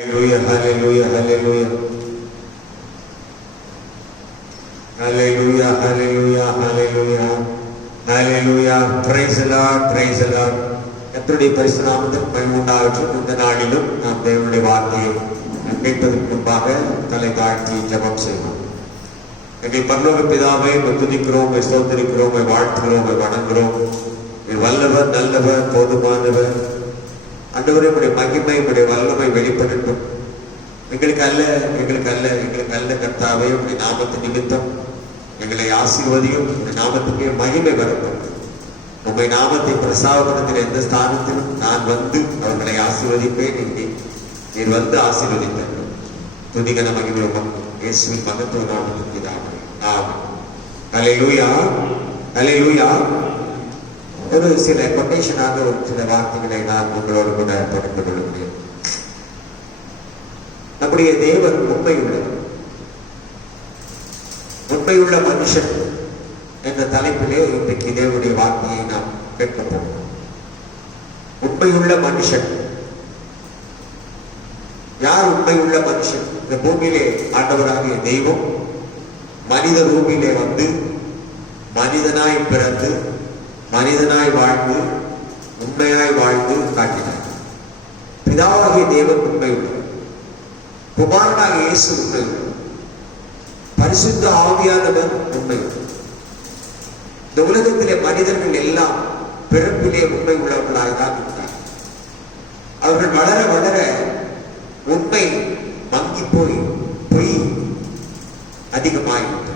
Hallelujah, hallelujah, hallelujah. Hallelujah, hallelujah, hallelujah. Hallelujah. Praise the Lord, praise the Lord. கர்த்தருடைய பரிசுத்த நாமத்துக்கு மகிமை உண்டாகட்டும். இந்த நாளிலும் நாம் தேவனுடைய வார்த்தையை கேட்பதற்கு முன்பாக தலை தாழ்த்தி ஜெபம் செய்வோம். எங்கள் பரலோக பிதாவை துதிக்கிறோம், ஸ்தோத்திரிக்கிறோம், வாழ்த்துகிறோம், வணங்குகிறோம். வல்லவர், நல்லவர், போதுமானவர். ஆண்டவரே, உடைய மகிமை, உடைய வல்லமை வெளிப்படட்டும். எங்களுக்கு அல்ல கர்த்தாவே, உடைய நாமத்து நிமித்தம் எங்களை ஆசீர்வதியும். உடைய நாமத்துக்கே மகிமை வரட்டும். உம்மை நாமத்தை பிரசாதத்தில் எந்த ஸ்தானத்திலும் நான் வந்து அவர்களை ஆசீர்வதிப்பேன். நீர் வந்து ஆசீர்வதித்தேன். துதிகன மகிமை உமக்கு இயேசுவின் மகத்துவ நாமத்தில் பிதாவே, ஆமென். ஹல்லேலூயா, ஹல்லேலூயா. ஒரு சில கொட்டேஷனாக ஒரு சில வார்த்தைகளை நான் உங்களோடு கூட பகிர்ந்து கொள்ள முடியும். நம்முடைய தேவன் உண்மையுள்ள மனுஷன் என்ற தலைப்பிலே இன்றைக்கு தேவனுடைய வார்த்தையை நாம் கேட்க போகிறோம். உண்மையுள்ள மனுஷன் யார்? உண்மையுள்ள மனுஷன். இந்த பூமியிலே ஆண்டவராகிய தெய்வம் மனித பூமியிலே வந்து மனிதனாய் பிறந்து மனிதனாய் வாழ்ந்து உண்மையாய் வாழ்ந்து காட்டினார். பிதாவாகிய தேவன் உண்மையுள்ளவர், குமாரனாகிய இயேசு உண்மையுள்ளவர், பரிசுத்த ஆவியானவர் உண்மையுள்ளவர். இந்த உலகத்திலே மனிதர்கள் எல்லாம் பிறப்பிலே உண்மை உள்ளவர்களாய்தான் இருக்கிறார். அவர்கள் வளர வளர உண்மை மங்கி போய் பொய் அதிகமாகிவிட்டது.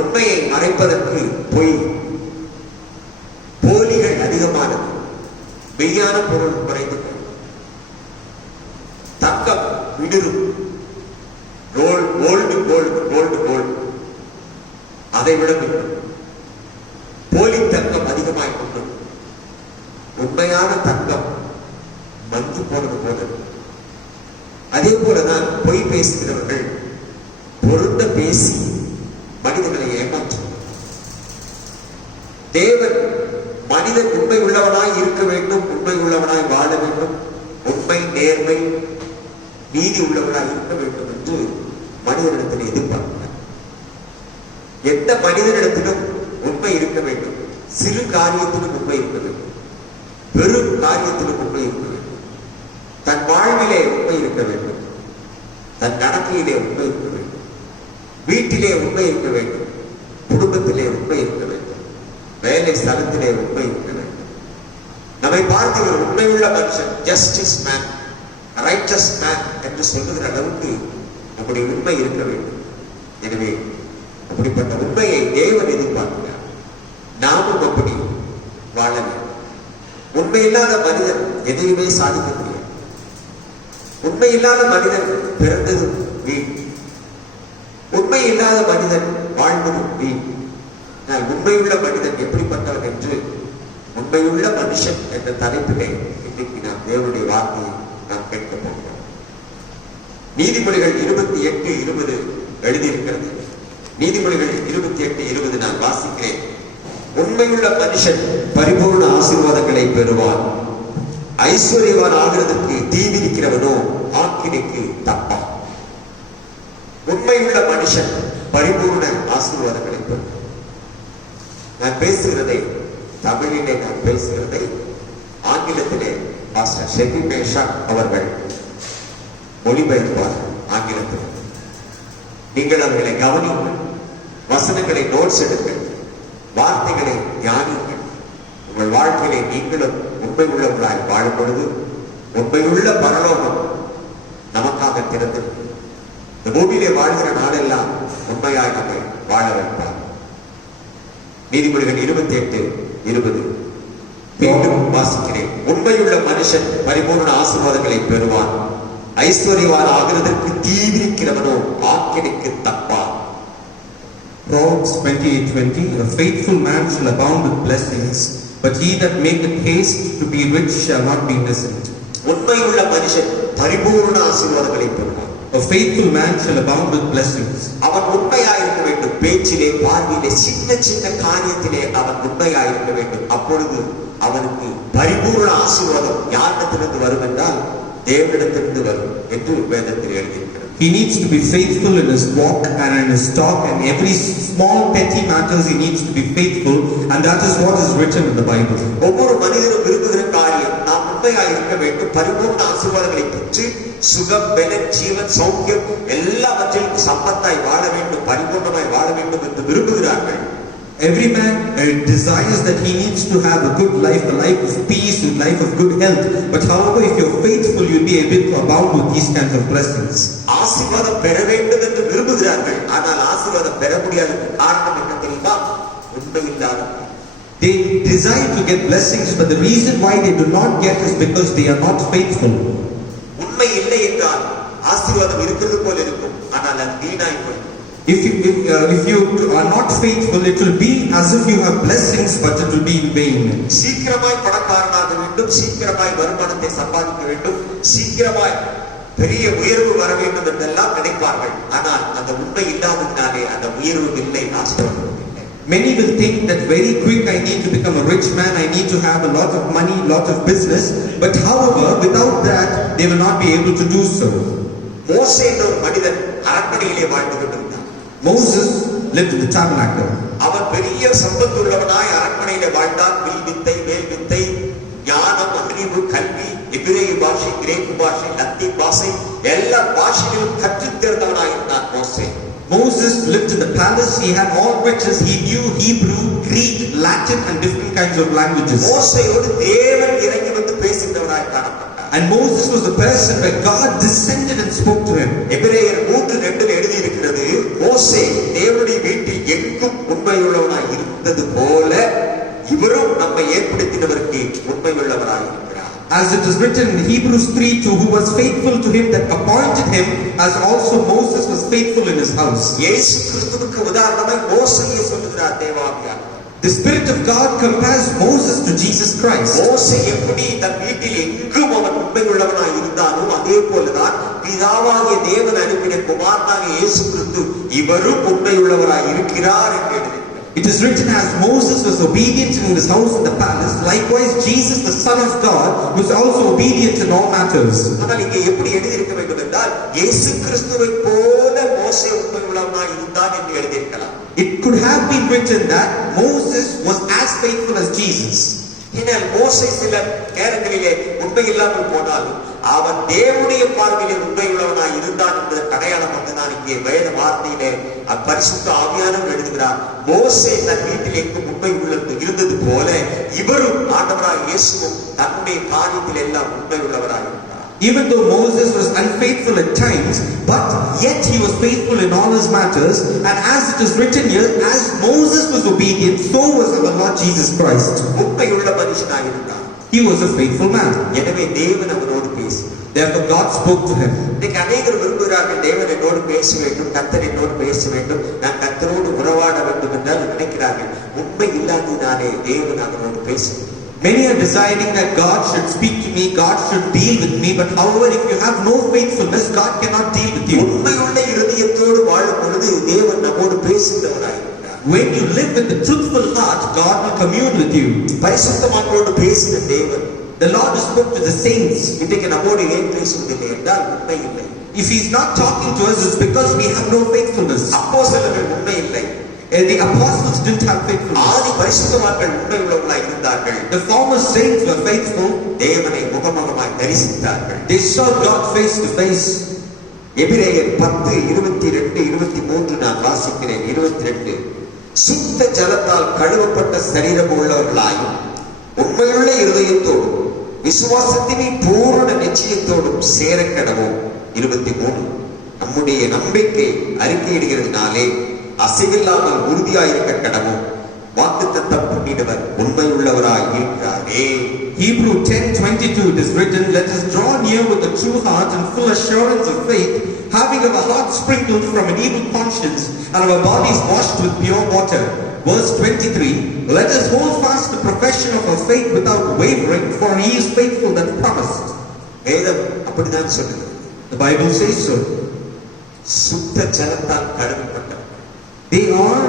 உண்மையை மறைப்பதற்கு பொய், போலிகள் அதிகமானது, மெய்யான பொருள் குறைந்து தங்கம் விடுரும். கோல்டு அதை விட போலி தங்கம் அதிகமாய் கொண்டு உண்மையான தங்கம் மங்கி போனது போல. அதே போலதான் பொய் பேசுகிறவர்கள் பொருந்த பேசி மனிதர்களை ஏமாற்றும். தேவன் மனிதன் உண்மை உள்ளவனாய் இருக்க வேண்டும், உண்மை உள்ளவனாய் வாழ வேண்டும், உண்மை, நேர்மை, நீதி உள்ளவனாய் இருக்க வேண்டும் என்று மனிதனிடத்தில் எதிர்பார்க்கிறார். எந்த மனிதனிடத்திலும் உண்மை இருக்க வேண்டும். சிறு காரியத்திலும் உண்மை இருக்க வேண்டும், பெரும் காரியத்திலும் உண்மை இருக்க வேண்டும். தன் வாழ்விலே உண்மை இருக்க வேண்டும், தன் நடக்கையிலே உண்மை இருக்க வேண்டும், வீட்டிலே உண்மை இருக்க வேண்டும், குடும்பத்திலே உண்மை இருக்க வேண்டும், வேலை ஸ்தலத்திலே உண்மை இருக்க வேண்டும். நம்மை பார்த்து ஒரு உண்மையுள்ள மனுஷன், ஜஸ்டிஸ் மேன், ரைட்டஸ் மேன் என்று சொல்லுகிற அளவுக்கு நம்முடைய உண்மை இருக்க வேண்டும். எனவே அப்படிப்பட்ட உண்மையை தேவன் எதிர்பார்க்கிறார். நாமும் அப்படி வாழ வேண்டும். உண்மை இல்லாத மனிதன் எதையுமே சாதிக்க முடியாது. உண்மை இல்லாத மனிதன் பிறந்ததும் வீண், உண்மை இல்லாத மனிதன் வாழ்வதும் வீண். உண்மையுள்ள மனிதன் எப்படிப்பட்டவன் என்று உண்மையுள்ள மனுஷன் என்ற தலைப்பிலே இன்றைக்கு நாம் தேவனுடைய வார்த்தையை நாம் கேட்க போகிறோம். நீதிமொழிகள் 28:20 எழுதியிருக்கிறது. நீதிமொழிகள் 28:20 நான் வாசிக்கிறேன். உண்மையுள்ள மனுஷன் பரிபூர்ண ஆசீர்வாதங்களை பெறுவான், ஐஸ்வர்யவான் ஆகிறதுக்கு தீவிரிக்கிறவனோ ஆக்கினைக்கு தப்பான். உண்மையுள்ள மனுஷன் பரிபூர்ண ஆசீர்வாதங்களை பெறுவான். நான் பேசுகிறதை தமிழிலே, நான் பேசுகிறதை ஆங்கிலத்திலே பாஸ்டர் ஷெபி மேஷா அவர்கள் மொழிபெயர்ப்பார் ஆங்கிலத்தில். நீங்கள் அவர்களை கவனியுங்கள், வசனங்களை நோட்ஸ் எடுங்கள், வார்த்தைகளை தியானியுங்கள். உங்கள் வாழ்க்கையிலே நீங்களும் உண்மை உள்ளவர்களாய் வாழும் பொழுது உண்மையுள்ள பரலோகம் நமக்காக திறந்திருக்கும். இந்த பூமியிலே வாழ்கிற நாளெல்லாம் உண்மையாய் நம்மை வாழ வைப்பார். நீதிமொழிகள் 28:20 மீண்டும் வாசிக்கிறேன். உண்மையுள்ள மனுஷன் பரிபூர்ண ஆசீர்வாதங்களை பெறுவான், ஐஸ்வர்யவான் ஆகிறதற்கு தீவிரிக்கிறவனோ ஆக்கினைக்கு தப்பான். Proverbs 28:20 A faithful man shall abound with blessings, but he that maketh haste to be rich shall not be innocent. உண்மையுள்ள மனுஷன் பரிபூர்ண ஆசீர்வாதங்களை பெறுவான். A faithful man shall abound with blessings. அவன் உண்மையாயிருக்க வேண்டும். பேச்சிலே, பார்வையிலே, சின்ன சின்ன காரியத்திலே அவன் உண்மையாயிருக்க வேண்டும். அப்பொழுது அவனுக்கு பரிபூர்ண ஆசீர்வாதம் யாரிடத்திலிருந்து வரும் என்றால் தேவனிடத்திலிருந்து வரும் என்று வேதத்தில் எழுதியிருக்கிறது. He needs to be faithful in his walk and in his talk, and every small petty matters he needs to be faithful, and that is what is written in the Bible. ஒவ்வொரு மனிதனும் விரும்புகிற காரியம் நாம் உண்மையாக இருக்க வேண்டும், பரிபூர்ண ஆசீர்வாதங்களை பெற்று சுகம், பலன், ஜீவன், சௌக்கியம் எல்லாவற்றிலும் சம்பத்தாய் வாழ வேண்டும், பரிபூர்ணமாய் வாழ வேண்டும் என்று விரும்புகிறார்கள். Every man desires that he needs to have a good life, a life of peace, a life of good health. But however, if you're faithful, you'll be able to abound with these kinds of blessings. ஆசீர்வாதம் பெற வேண்டும் என்று விரும்புகிறார்கள், ஆனால் ஆசீர்வாதம் பெற முடியாத காரணம் என்ன தெரியுமா? உண்மை இல்லாத. They desire to get blessings, but the reason why they do not get is because they are not faithful. உண்மை இல்லை என்றால் ஆசீர்வாதம் இருக்கிறது போல இருக்கும், ஆனால் அது வீணாய் போய்விடும். If you are not faithful, it will be as if you have blessings, but it will be in vain. சீக்கிரமாய் பணக்காரனாக வேண்டும், சீக்கிரமாய் வருமானத்தை சம்பாதிக்க வேண்டும், சீக்கிரமாய் பெரிய உயர்வு வர வேண்டும் என்றெல்லாம் நினைப்பார்கள். ஆனால் அந்த உண்மை இல்லாததினாலே அந்த உயர்வு இல்லை, ஆசீர்வாதம் இல்லை. Many will think that very quick I need to become a rich man, I need to have a lot of money, lot of business, but however, without that, they will not be able to do so. மோசே என்ற ஒரு மனிதன் அரண்மனையிலே வாழ்ந்து கொண்டிருந்தார். Moses lived in the tabernacle. அவன் பெரிய சம்பத்து உள்ளவனாய் அரண்மனையிலே வாழ்ந்தான். வில் வித்தை, வேல் வித்தை, ஞானம், அறிவு, கல்வி, எபிரேய பாஷை, கிரேக்கு பாஷை, லத்தீன் பாஷை எல்லா பாஷைகளிலும் கற்றுத் தேர்ந்தவனாய் இருந்தான் மோசே. Moses lived in the palace. He had all riches. He knew Hebrew, Greek, Latin and different kinds of languages. மோசேயோடு தேவன் இறங்கி வந்து பேசுகிறவனாய் காணப்பட்டார். And Moses was the person where God descended and spoke to him. எபிரேயர் 3:2 எழுதி இருக்கிறது, மோசே தேவனுடைய வீட்டில் எங்கும் உண்மையுள்ளவனாய் இருந்தது போல இவரும் நம்மை ஏற்படுத்தினவருக்கு உண்மையுள்ளவராய் இருக்கிறார். As it is written in Hebrews 3:2, who was faithful to him that appointed him, as also Moses was faithful in his house. இயேசு கிறிஸ்துவுக்கு உதாரணமாய் மோசேயை சொல்லுகிறார் தேவாவியானவர். The Spirit of God compares Moses to Jesus Christ. மோசே எப்படி தன் வீட்டில் எங்கும் அவன் உண்மையுள்ளவனாய் இருந்தானோ அதே போலதான் பிதாவாகிய தேவன் அனுப்பின குமாரனாகிய இயேசு கிறிஸ்து இவரும் உண்மையுள்ளவராய் இருக்கிறார் என்று எழுதியிருக்கிறார். It is written, as Moses was obedient in his house in the palace, likewise Jesus, the Son of God, was also obedient in all matters. ஆனால் இங்கே எப்படி எழுதியிருக்க வேண்டும் என்றால் இயேசு கிறிஸ்துவை போல மோசே உண்மையுள்ளவனாய் இருந்தான் என்று எழுதியிருக்கலாம். It could have been written that Moses was as faithful as Jesus. ஏனால் மோசே சில நேரங்களிலே உண்மை இல்லாமல் போனாலும் அவன் தேவனுடைய பார்வையிலே உண்மையுள்ளவனாய் இருந்தான் என்பதற்கு அடையாளமாக தான் இங்கே வேத வார்த்தையிலே பரிசுத்த ஆவியானவர் எழுதுகிறார். மோசே தன் வீட்டில் எங்கும் உண்மை இருந்தது போல இவரும் ஆண்டவராய் இயேசுவும் தன்னுடைய காரியத்தில் எல்லாம் உண்மை உள்ளவராய் இருந்தார். Even though Moses was unfaithful at times, but yet he was faithful in all his matters. And as it is written here, as Moses was obedient, so was our Lord Jesus Christ. உண்மையுள்ள மனுஷனாய் இருந்தார். He was a faithful man. எனவே தேவன் அவரோடு பேசி. Therefore God spoke to him. இன்னைக்கு அநேகர் விரும்புகிறார்கள், தேவன் என்னோடு பேச வேண்டும், கர்த்தர் என்னோடு பேச வேண்டும், நான் கர்த்தரோடு உறவாட வேண்டும் என்றால் நினைக்கிறார்கள். உண்மை இல்லாததினாலே தேவன் அவரோடு பேசுகிறார். Many are deciding that God should speak to me, God should deal with me, but however, if you have no faithfulness, God cannot deal with you. உண்மையுள்ள இருதயத்தோடு வாழும் பொழுது தேவன் நம்மோடு பேசுகிறவராய் இருக்கிறார். When you live with a truthful heart, God will commune with you. பரிசுத்தமானவரோடு பேசின தேவன், the Lord spoke to the saints. இன்றைக்கு நம்மோடு ஏன் பேசுவதில்லை என்றால் உண்மை இல்லை. If He's not talking to us, it's because we have no faithfulness. அப்போஸ்தலர்கள் உண்மை இல்லை. The apostles didn't have faithfulness. ஆதி பரிசுத்தவான்கள் உண்மை உள்ளவர்களாய் இருந்தார்கள். The former saints were faithful. தேவனை முகமுகமாய் தரிசித்தார்கள். They saw God face to face. எபிரேயர் 10:22-23 நான் வாசிக்கிறேன். 22 சுத்த ஜலத்தால் கழுவப்பட்ட சரீரம் உள்ளவர்களாயும் உண்மையுள்ள இருதயத்தோடும் விசுவாசத்தின் பூரண நிச்சயத்தோடும் சேர கடவோம். 23 நம்முடைய நம்பிக்கை அறிக்கையிடுகிறதுனாலே அசைவில்லாமல் உறுதியாயிருக்க கடவும். வாக்குத்தத்தம் பண்ணினவர் உண்மையுள்ளவராய் இருக்கிறாரே. Hebrew 10:22 it is written, let us draw near with a true heart and full assurance of faith, having our hearts sprinkled from an evil conscience and our bodies washed with pure water. Verse 23, let us hold fast the profession of our faith without wavering, for He is faithful that promised. வேதம் அப்படிதான் சொல்லுது. The Bible says so. சுத்த ஜலத்தால் கழுவப்பட்டவர். They are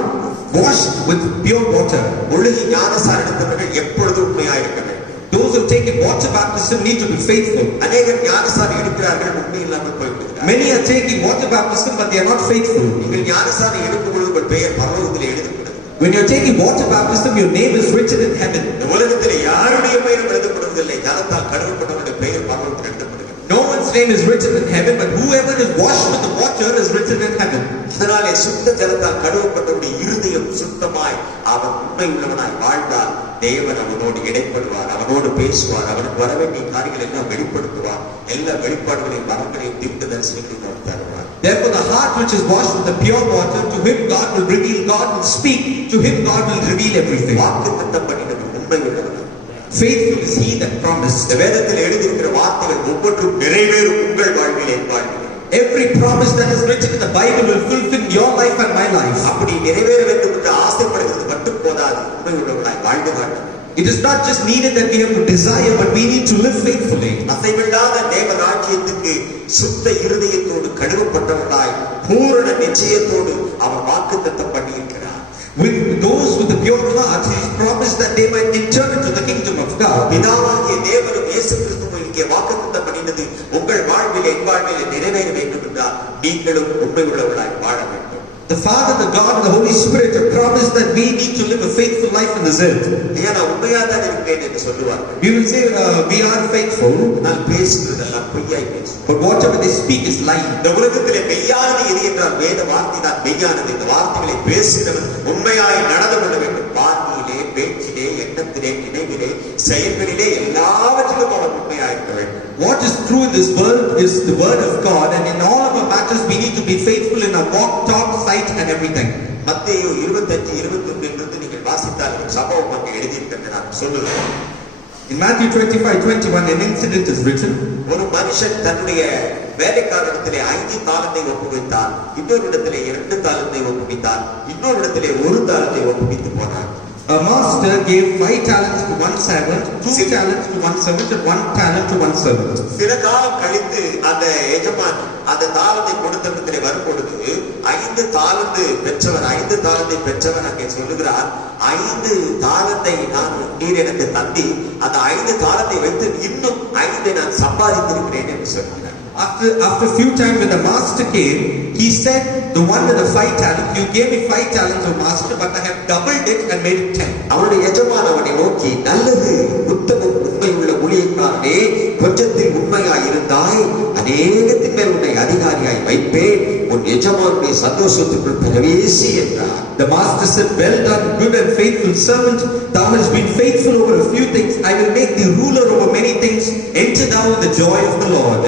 washed with pure water. ஒழுகி ஞானசாரம் எடுத்தவர்கள் எப்பொழுதும் உண்மையாயிருக்க வேண்டும். Those who have taken water baptism need to be faithful. அநேகர் ஞானஸ்நானம் எடுக்கிறார்கள், உண்மை இல்லாமல் போய்விடுகிறார்கள். Many are taking water baptism, but they are not faithful. நீங்கள் ஞானஸ்நானம் எடுக்கும் பொழுது உங்கள் பெயர் பரலோகத்தில் எழுதப்படுகிறது. When you're taking water baptism, your name is written in heaven. இந்த உலகத்தில் யாருடைய பெயரும் எழுதப்படுவதில்லை. ஜலத்தால் கழுவப்பட்டவருடைய பெயர் பரலோகத்தில் எழுதப்படுகிறது. No one's name is written in heaven, but whoever is washed with the water is written in heaven. அதனாலே சுத்த ஜலத்தால் கழுவப்பட்டவருடைய இருதயம் சுத்தமாய் அவன் உண்மை உள்ளவனாய் வாழ்ந்தால் தேவன் அவனோடு இடைப்படுவார், அவனோடு பேசுவார், அவனுக்கு வர வேண்டிய காரியங்கள் எல்லாம் வெளிப்படுத்துவார். எல்லா வெளிப்பாடுகளையும் வரங்களையும் தீர்க்க தரிசனங்களையும் அவர் தருவார். Therefore, the heart which is washed with the pure water, to him God will reveal, God will speak, to him God will reveal everything. வாக்குத்தத்தம் பண்ணினவர் உண்மை உள்ளவர். Faithful is he that promised. இந்த வேதத்தில் எழுதியிருக்கிற வார்த்தைகள் ஒவ்வொன்றும் நிறைவேறும் உங்கள் வாழ்வில், என் வாழ்வில். Every promise that is written in the Bible will fulfill your life and my life. அப்படி நிறைவேற வேண்டும் என்று ஆசைப்படுகிறது மட்டும் போதாது, உண்மை உள்ளவனாய் வாழ்ந்து காட்டுங்கள். It is not just needed that we have to desire, but we need to live faithfully. அசைவில்லாத தேவ ராஜ்யத்துக்கு சுத்த இருதயத்தோடு கழுவப்பட்டவர்களாய் பூரண நிச்சயத்தோடு அவர் வாக்குத்தத்தம் பண்ணியிருக்கிறார். With those with a pure heart, he has promised that they might enter into the kingdom of God. பிதாவாகிய தேவனும் இயேசு கிறிஸ்துவும் இங்கே வாக்குத்தத்தம் பண்ணினது உங்கள் வாழ்வில், என் வாழ்வில் நிறைவேற வேண்டும் என்றால் நீங்களும் உண்மை உள்ளவர்களாய் வாழ வேண்டும். The Father, the God, and the Holy Spirit have promised that we need to live a faithful life on this earth. ஏன் நான் உண்மையா தான் இருக்கிறேன் என்று சொல்லுவார்கள். We will say we are faithful, நான் பேசுகிறதெல்லாம் பொய்யாய் பேசும். but whatever they speak is lying. இந்த உலகத்திலே மெய்யானது எது என்றால் வேத வார்த்தை தான் மெய்யானது. இந்த வார்த்தைகளை பேசுகிறவன் உண்மையாய் நடந்து கொள்ள வேண்டும். வார்த்தையிலே, பேச்சிலே, எண்ணத்திலே, நினைவிலே, செயல்களிலே எல்லாவற்றிலும் அவன் உண்மையாய் இருக்க வேண்டும். What is true in this world is the word of God, and in all of our matters we need to be faithful in our walk, talk, sight, and everything. மத்தேயு 25:21 என்று நீங்கள் வாசித்தால் ஒரு சம்பவம் அங்கே எழுதியிருக்கிறது, நான் சொல்லுவேன். In Matthew 25:21, an incident is written. ஒரு மனுஷன் தன்னுடைய வேலைக்காரனிடத்திலே 5 தாலந்தை ஒப்புவித்தார், இன்னொரு இடத்திலே 2 தாலந்தை ஒப்புவித்தார், இன்னொரு இடத்திலே 1 தாலந்தை ஒப்புவித்து போனார். A master gave 5 talents to one servant, 2 talents to one servant, and 1 talent to one servant. சில காலம் கழித்து அந்த எஜமான் அந்த தாளத்தை கொடுத்தவரிடத்திலே வரும் பொழுது 5 தாலந்து பெற்றவர், 5 தாலந்தை பெற்றவர் அங்கே சொல்லுகிறார், 5 தாலந்தை நான் நீர் எனக்கு தந்தி, அந்த 5 தாலத்தை வைத்து இன்னும் 5 நான் சம்பாதித்திருக்கிறேன் என்று சொல்கிறார். After few times when the master came, he said, the one with the 5 talents, you gave me 5 talents, O master, but I have doubled it and made it 10. அவனுடைய எஜமான் அவனை நோக்கி, நல்லது உத்தமம் உண்மை உள்ள ஊழியக்காரனே, கொஞ்சத்தில் உண்மையாய் இருந்தாய், அநேகத்தின் மேல் உன்னை அதிகாரியாய் வைப்பேன், உன் எஜமானுடைய சந்தோஷத்துக்குள் பிரவேசி என்றார். The master said, well done, good and faithful servant, thou hast been faithful over a few things, I will make thee ruler over many things, enter thou in the joy of the Lord.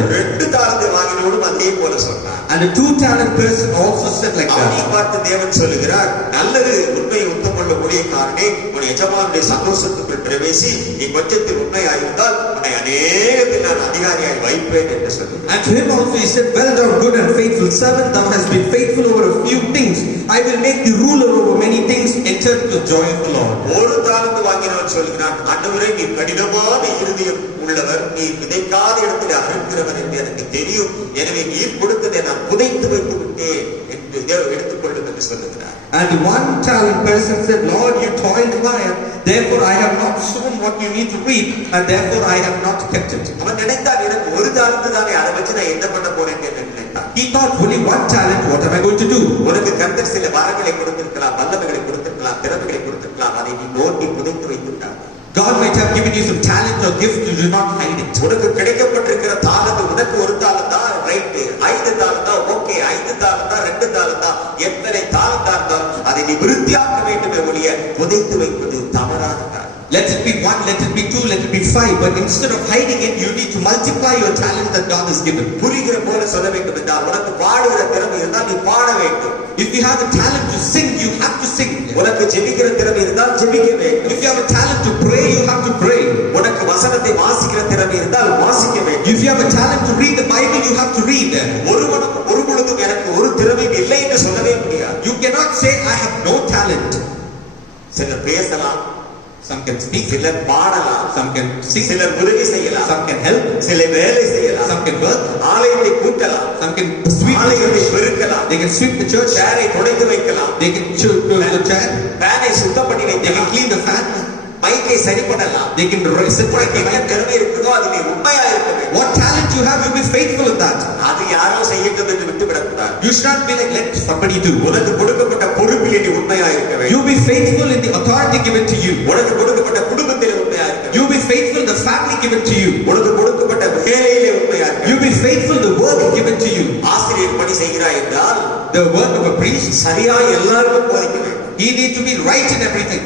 2 தாலந்தை வாங்கினவனும் அதே போல சொன்னார். And the 2 talent person also said like அவனை that. பார்த்து தேவன் சொல்லுகிறார், நல்லது உண்மை உத்தமுள்ள ஊழியக்காரனே, உன் எஜமானுடைய சந்தோஷத்துக்குள் பிரவேசி, நீ கொஞ்சத்தில் உண்மையாய் இருந்தால் உன்னை அநேகத்தில் நான் அதிகாரியாய் வைப்பேன் என்று சொல்லுகிறார். And to him also he said, well done, good and faithful servant, thou hast been faithful over a few things, I will make thee ruler over many things, enter into the joy of the Lord. 1 தாலந்து வாங்கினவன் சொல்கிறான், ஆண்டவரே நீர் கடினமான இருதயம் உள்ளவர், நீர் விதைக்காத இடத்தில் அறுக்கிறவர் என்று எனக்கு தெரியும், எனவே நீர் கொடுத்ததை நான் புதைத்து வைத்து விட்டேன் என்று எடுத்துக்கொள்ளும் என்று சொல்லுகிறார். And 1 talent person said, Lord, you toiled higher, therefore I have not sown what you need to reap, and therefore I have not kept it. அவன் நினைத்தான், எனக்கு 1 தாலந்து தானே, அதை வச்சு நான் என்ன பண்ண போறேன் என்று நினைத்தான். He thought, only 1 talent, what am I going to do? உனக்கு கர்த்தர் சில வரங்களை கொடுத்திருக்கலாம், வல்லமைகளை கொடுத்திருக்கலாம், திறமைகளை கொடுத்திருக்கலாம், அதை நீ நோண்டி புதைத்து வைத்துட்டார். God might have given you some talent or gift, you do not hide it. உனக்கு கிடைக்கப்பட்டிருக்கிற தாளந்து, உனக்கு 1 தாளந்தா ரைட், 5 தாளந்தா ஓகே, 5 தாளந்தா 2 தாளந்தா, எத்தனை தாளந்தா இருந்தாலும் அதை நீ விருத்தியாக்க வேண்டுமே ஒழிய புதைத்து வைப்பது தவறான காரியம். Let it be 1, let it be 2, let it be 5, but instead of hiding it, you need to multiply your talent that God has given. புரிகிற போல சொல்ல வேண்டும் என்றால், உனக்கு பாடுகிற திறமை இருந்தால் நீ பாட வேண்டும். If you have a talent to sing, you have to sing. உனக்கு ஜெபிக்கிற திறமை இருந்தால் ஜெபிக்க வேண்டும். If you have a talent to pray, you have to pray. உனக்கு வசனத்தை வாசிக்கிற திறமை இருந்தால் வாசிக்க வேண்டும். If you have a talent to read the Bible, you have to read. ஒரு பொழுதும் எனக்கு ஒரு திறமை இல்லை என்று சொல்லவே முடியாது. You cannot say I have no talent. சிலர் பேசலாம், Some can speak, சிலர் பாடலாம், some can sing, சிலர் உதவி செய்யலாம், some can help, சிலர் வேலை செய்யலாம், some can work, ஆலயத்தை கூட்டலாம், some can sweep the ஆலயத்தை church, பெருக்கலாம், they can sweep the church, சேரை துடைத்து வைக்கலாம், they can choose the chair, ஃபேனை சுத்தம் பண்ணி they can வைக்கலாம், clean the fan, மைக்கை சரி பண்ணலாம். They can separate the என்ன mic. திறமை இருக்குதோ அது நீ உண்மையா இருக்க வேண்டும். What talent you have, you be faithful in that. அது யாரோ செய்யட்டும் என்று விட்டுவிடக் கூடாது. You should not be like, let somebody do. உனக்கு கொடுக்கப்பட்ட பொறுப்பிலே நீ உண்மையா இருக்க வேண்டும். You be faithful in the authority given to you. உனக்கு கொடுக்கப்பட்ட குடும்பத்திலே உண்மையா இருக்க வேண்டும். You be faithful in the family given to you. உனக்கு கொடுக்கப்பட்ட வேலையிலே உண்மையா இருக்க வேண்டும். You be faithful in the work given to you. ஆசிரியர் பணி செய்கிறாய் என்றால் The work of a priest, சரியா எல்லாருக்கும் போதிக்க வேண்டும். he need to be right in everything.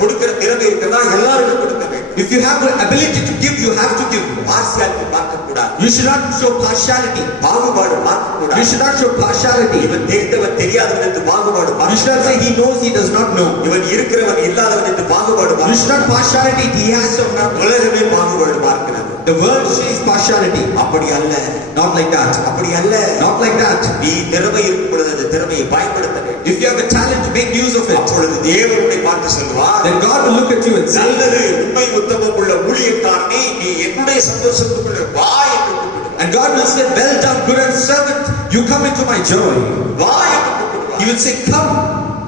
கொடுக்கிற திறமை இருக்கிறதா எல்லாருக்கும் கொடுக்க வேண்டும். If you have the ability to give, you have to give. Partiality பார்க்க கூடாது. You should not show partiality. பாகுபாடு பார்க்க You கூடாது. should not show partiality. இவன் தெரிந்தவன் தெரியாதவன் என்று பாகுபாடு You பார்க்க should not say he knows, he does not know. இவன் இருக்கிறவன் இல்லாதவன் என்று பாகுபாடு You should பார்க்க not partiality, he has or not. உலகமே பாகுபாடு பார்க்கிறது. The world shows partiality. அப்படி அல்ல, Not like that. அப்படி அல்ல. Not like that. நீ திறமை இருக்கும் பொழுது அந்த திறமையை பயன்படுத்த வேண்டும். If you have a talent, to make use of it. அப்பொழுது தேவன் உன்னை பார்த்து சொல்வார், Then God will look at you and say, நல்லது உண்மை உத்தமம் உள்ள ஊழியக்காரனே, நீ என்னுடைய சந்தோஷத்துக்குள்ள வா என்று கூப்பிடுவார். and God will say, well done, good and servant, you come into my joy. வா என்று கூப்பிடுவார். He will say, come.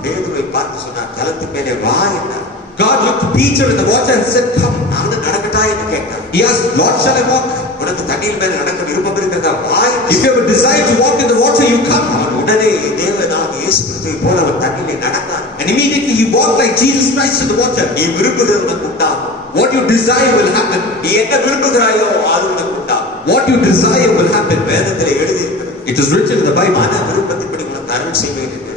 பேதுருவை பார்த்து சொன்னார், ஜலத்தின் மேலே வா என்றார். God looked to Peter in the water and said, come. நானும் நடக்கட்டா என்று கேட்டார். He asked, Lord, shall I walk? உனக்கு தண்ணீர் மேல நடக்க விருப்பம் இருக்கிறதா, வா என்று If you have a desire to walk in the water, you come. அவன் உடனே தேவனாக இயேசு கிறிஸ்துவை போல அவன் தண்ணீரை நடந்தான். And immediately he walked like Jesus Christ in the water. நீ விரும்புகிறது உனக்கு உண்டாகும். What you desire will happen. நீ என்ன விரும்புகிறாயோ அது உனக்கு உண்டாகும். What you desire will happen. வேதத்திலே எழுதியிருக்கிறது, It is written in the Bible, மன விருப்பத்தின்படி உனக்கு அருள் செய்வேன் என்று.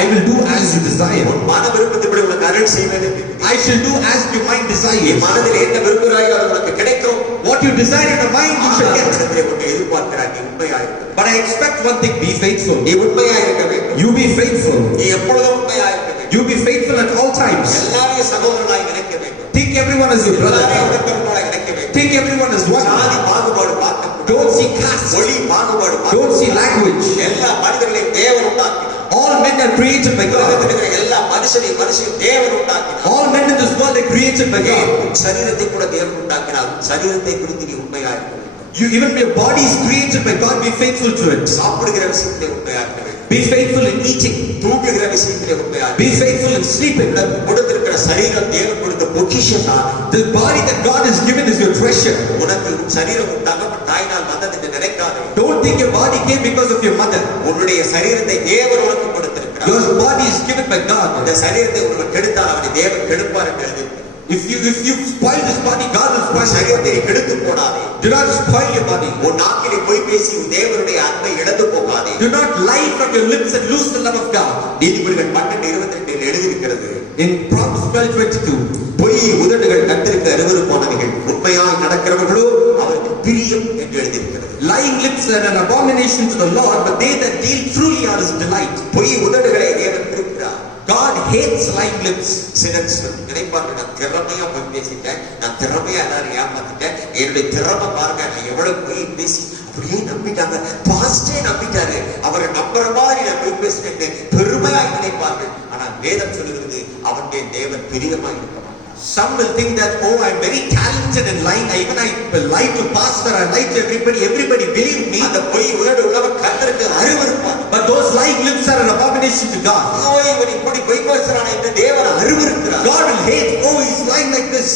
I will do as you desire. உன் மன விருப்பத்தின்படி உனக்கு அருள் செய்வேன் என்று. I shall do as your mind நீ desires. மனதில் என்ன விரும்புகிறாயோ அது உனக்கு கிடைக்கும். What you desire in the mind, you shall get. இடத்திலே உன்னை எதிர்பார்க்கிறாய், நீ உண்மையா இருக்க வேண்டும். But I expect one thing, be faithful. நீ உண்மையா இருக்க வேண்டும். You be faithful. நீ எப்பொழுதும் உண்மையா இருக்க வேண்டும். You be faithful at all times. எல்லாரையும் சகோதரனாய் நினைக்க வேண்டும். Think everyone as your எல்லாரையும் brother. உடன்பிறப்பாய் நினைக்க வேண்டும். Think everyone as one. ஜாதி பாகுபாடு பார்க்க, Don't see caste. மொழி பாகுபாடு பார்க்க. Don't see language. எல்லா மனிதர்களையும் தேவன் உண்டாக்கினார். All men are created by God. உலகத்தில் இருக்கிற எல்லா மனுஷனையும் தேவன் உண்டாக்கினார். All men in this world are created by God. உன் சரீரத்தை கூட தேவன் உண்டாக்கினார். உன் சரீரத்தை குறித்து நீ உண்மையா இருக்க வேண்டும். You, even your body is created by God, be faithful to it. சாப்பிடுகிற விஷயத்திலே உண்மையா இருக்க வேண்டும். Be faithful in eating. தூங்குகிற விஷயத்திலே உண்மையா இருக்க Be faithful in sleeping. வேண்டும். கொடுத்திருக்கிற சரீரம் தேவன் கொடுத்த பொக்கிஷம் தான். The body that God has given is your treasure. உனக்கு உன் சரீரம் உண்டாக தாயினால் வந்தது என்று நினைக்காதே. Don't think your body came because of your mother. உன்னுடைய சரீரத்தை தேவன் உனக்கு கொடுத்திருக்கிறார். Your body is given by God. இந்த சரீரத்தை ஒருவன் கெடுத்தால் அவனை தேவன் கெடுப்பார் என்று எழுதியிருக்கிறார். If you spoil this body, God will spoil your சரீரத்தை body. நீ கெடுத்து போடாதே. Do not spoil your body. உன் நாக்கிலே பொய் பேசி உன் தேவனுடைய அன்பை இழந்து போகாதே. Do not lie from your lips and lose the love of God. நீதிபதிகள் 12:22 எழுதியிருக்கிறது, In Proverbs 12:22, பொய் உதடுகள் கர்த்தருக்கு அருவருப்பானவைகள், உண்மையாய் நடக்கிறவர்களோ அவருக்கு பிரியம் என்று எழுதியிருக்கிறது. lying lips are an abomination to the Lord, but they that deal truly are his delight. பொய் உதடுகளை தேவன் விரும்புகிறார். God hates lying lips. சிலர் நினைப்பார்கள், நான் திறமையா பொய் பேசிட்டேன், நான் திறமையா எல்லாரும் ஏமாத்திட்டேன், என்னுடைய திறமை பாருங்க, நான் எவ்வளவு பொய் பேசி அப்படியே நம்பிட்டாங்க, பாஸ்டே நம்பிட்டாரு, அவரை நம்புற மாதிரி நான் பொய் பேசினேன் பெருமையாய் நினைப்பார்கள். ஆனால் வேதம் சொல்லுகிறது, அவனுடைய தேவன் பிரியமாய் இருக்க மாட்டார். Some will think that, oh, I'm very talented in lying. I lie to pastor, I lie to everybody. Everybody believe me. அந்த பொய் உதடு உள்ளவன் கர்த்தருக்கு அருவருப்பான். But those lying lips are an abomination to God. இவன் இப்படி பொய் பேசுறான் என்று தேவன் அருவருக்கிறார். God will hate, oh, he's lying like this.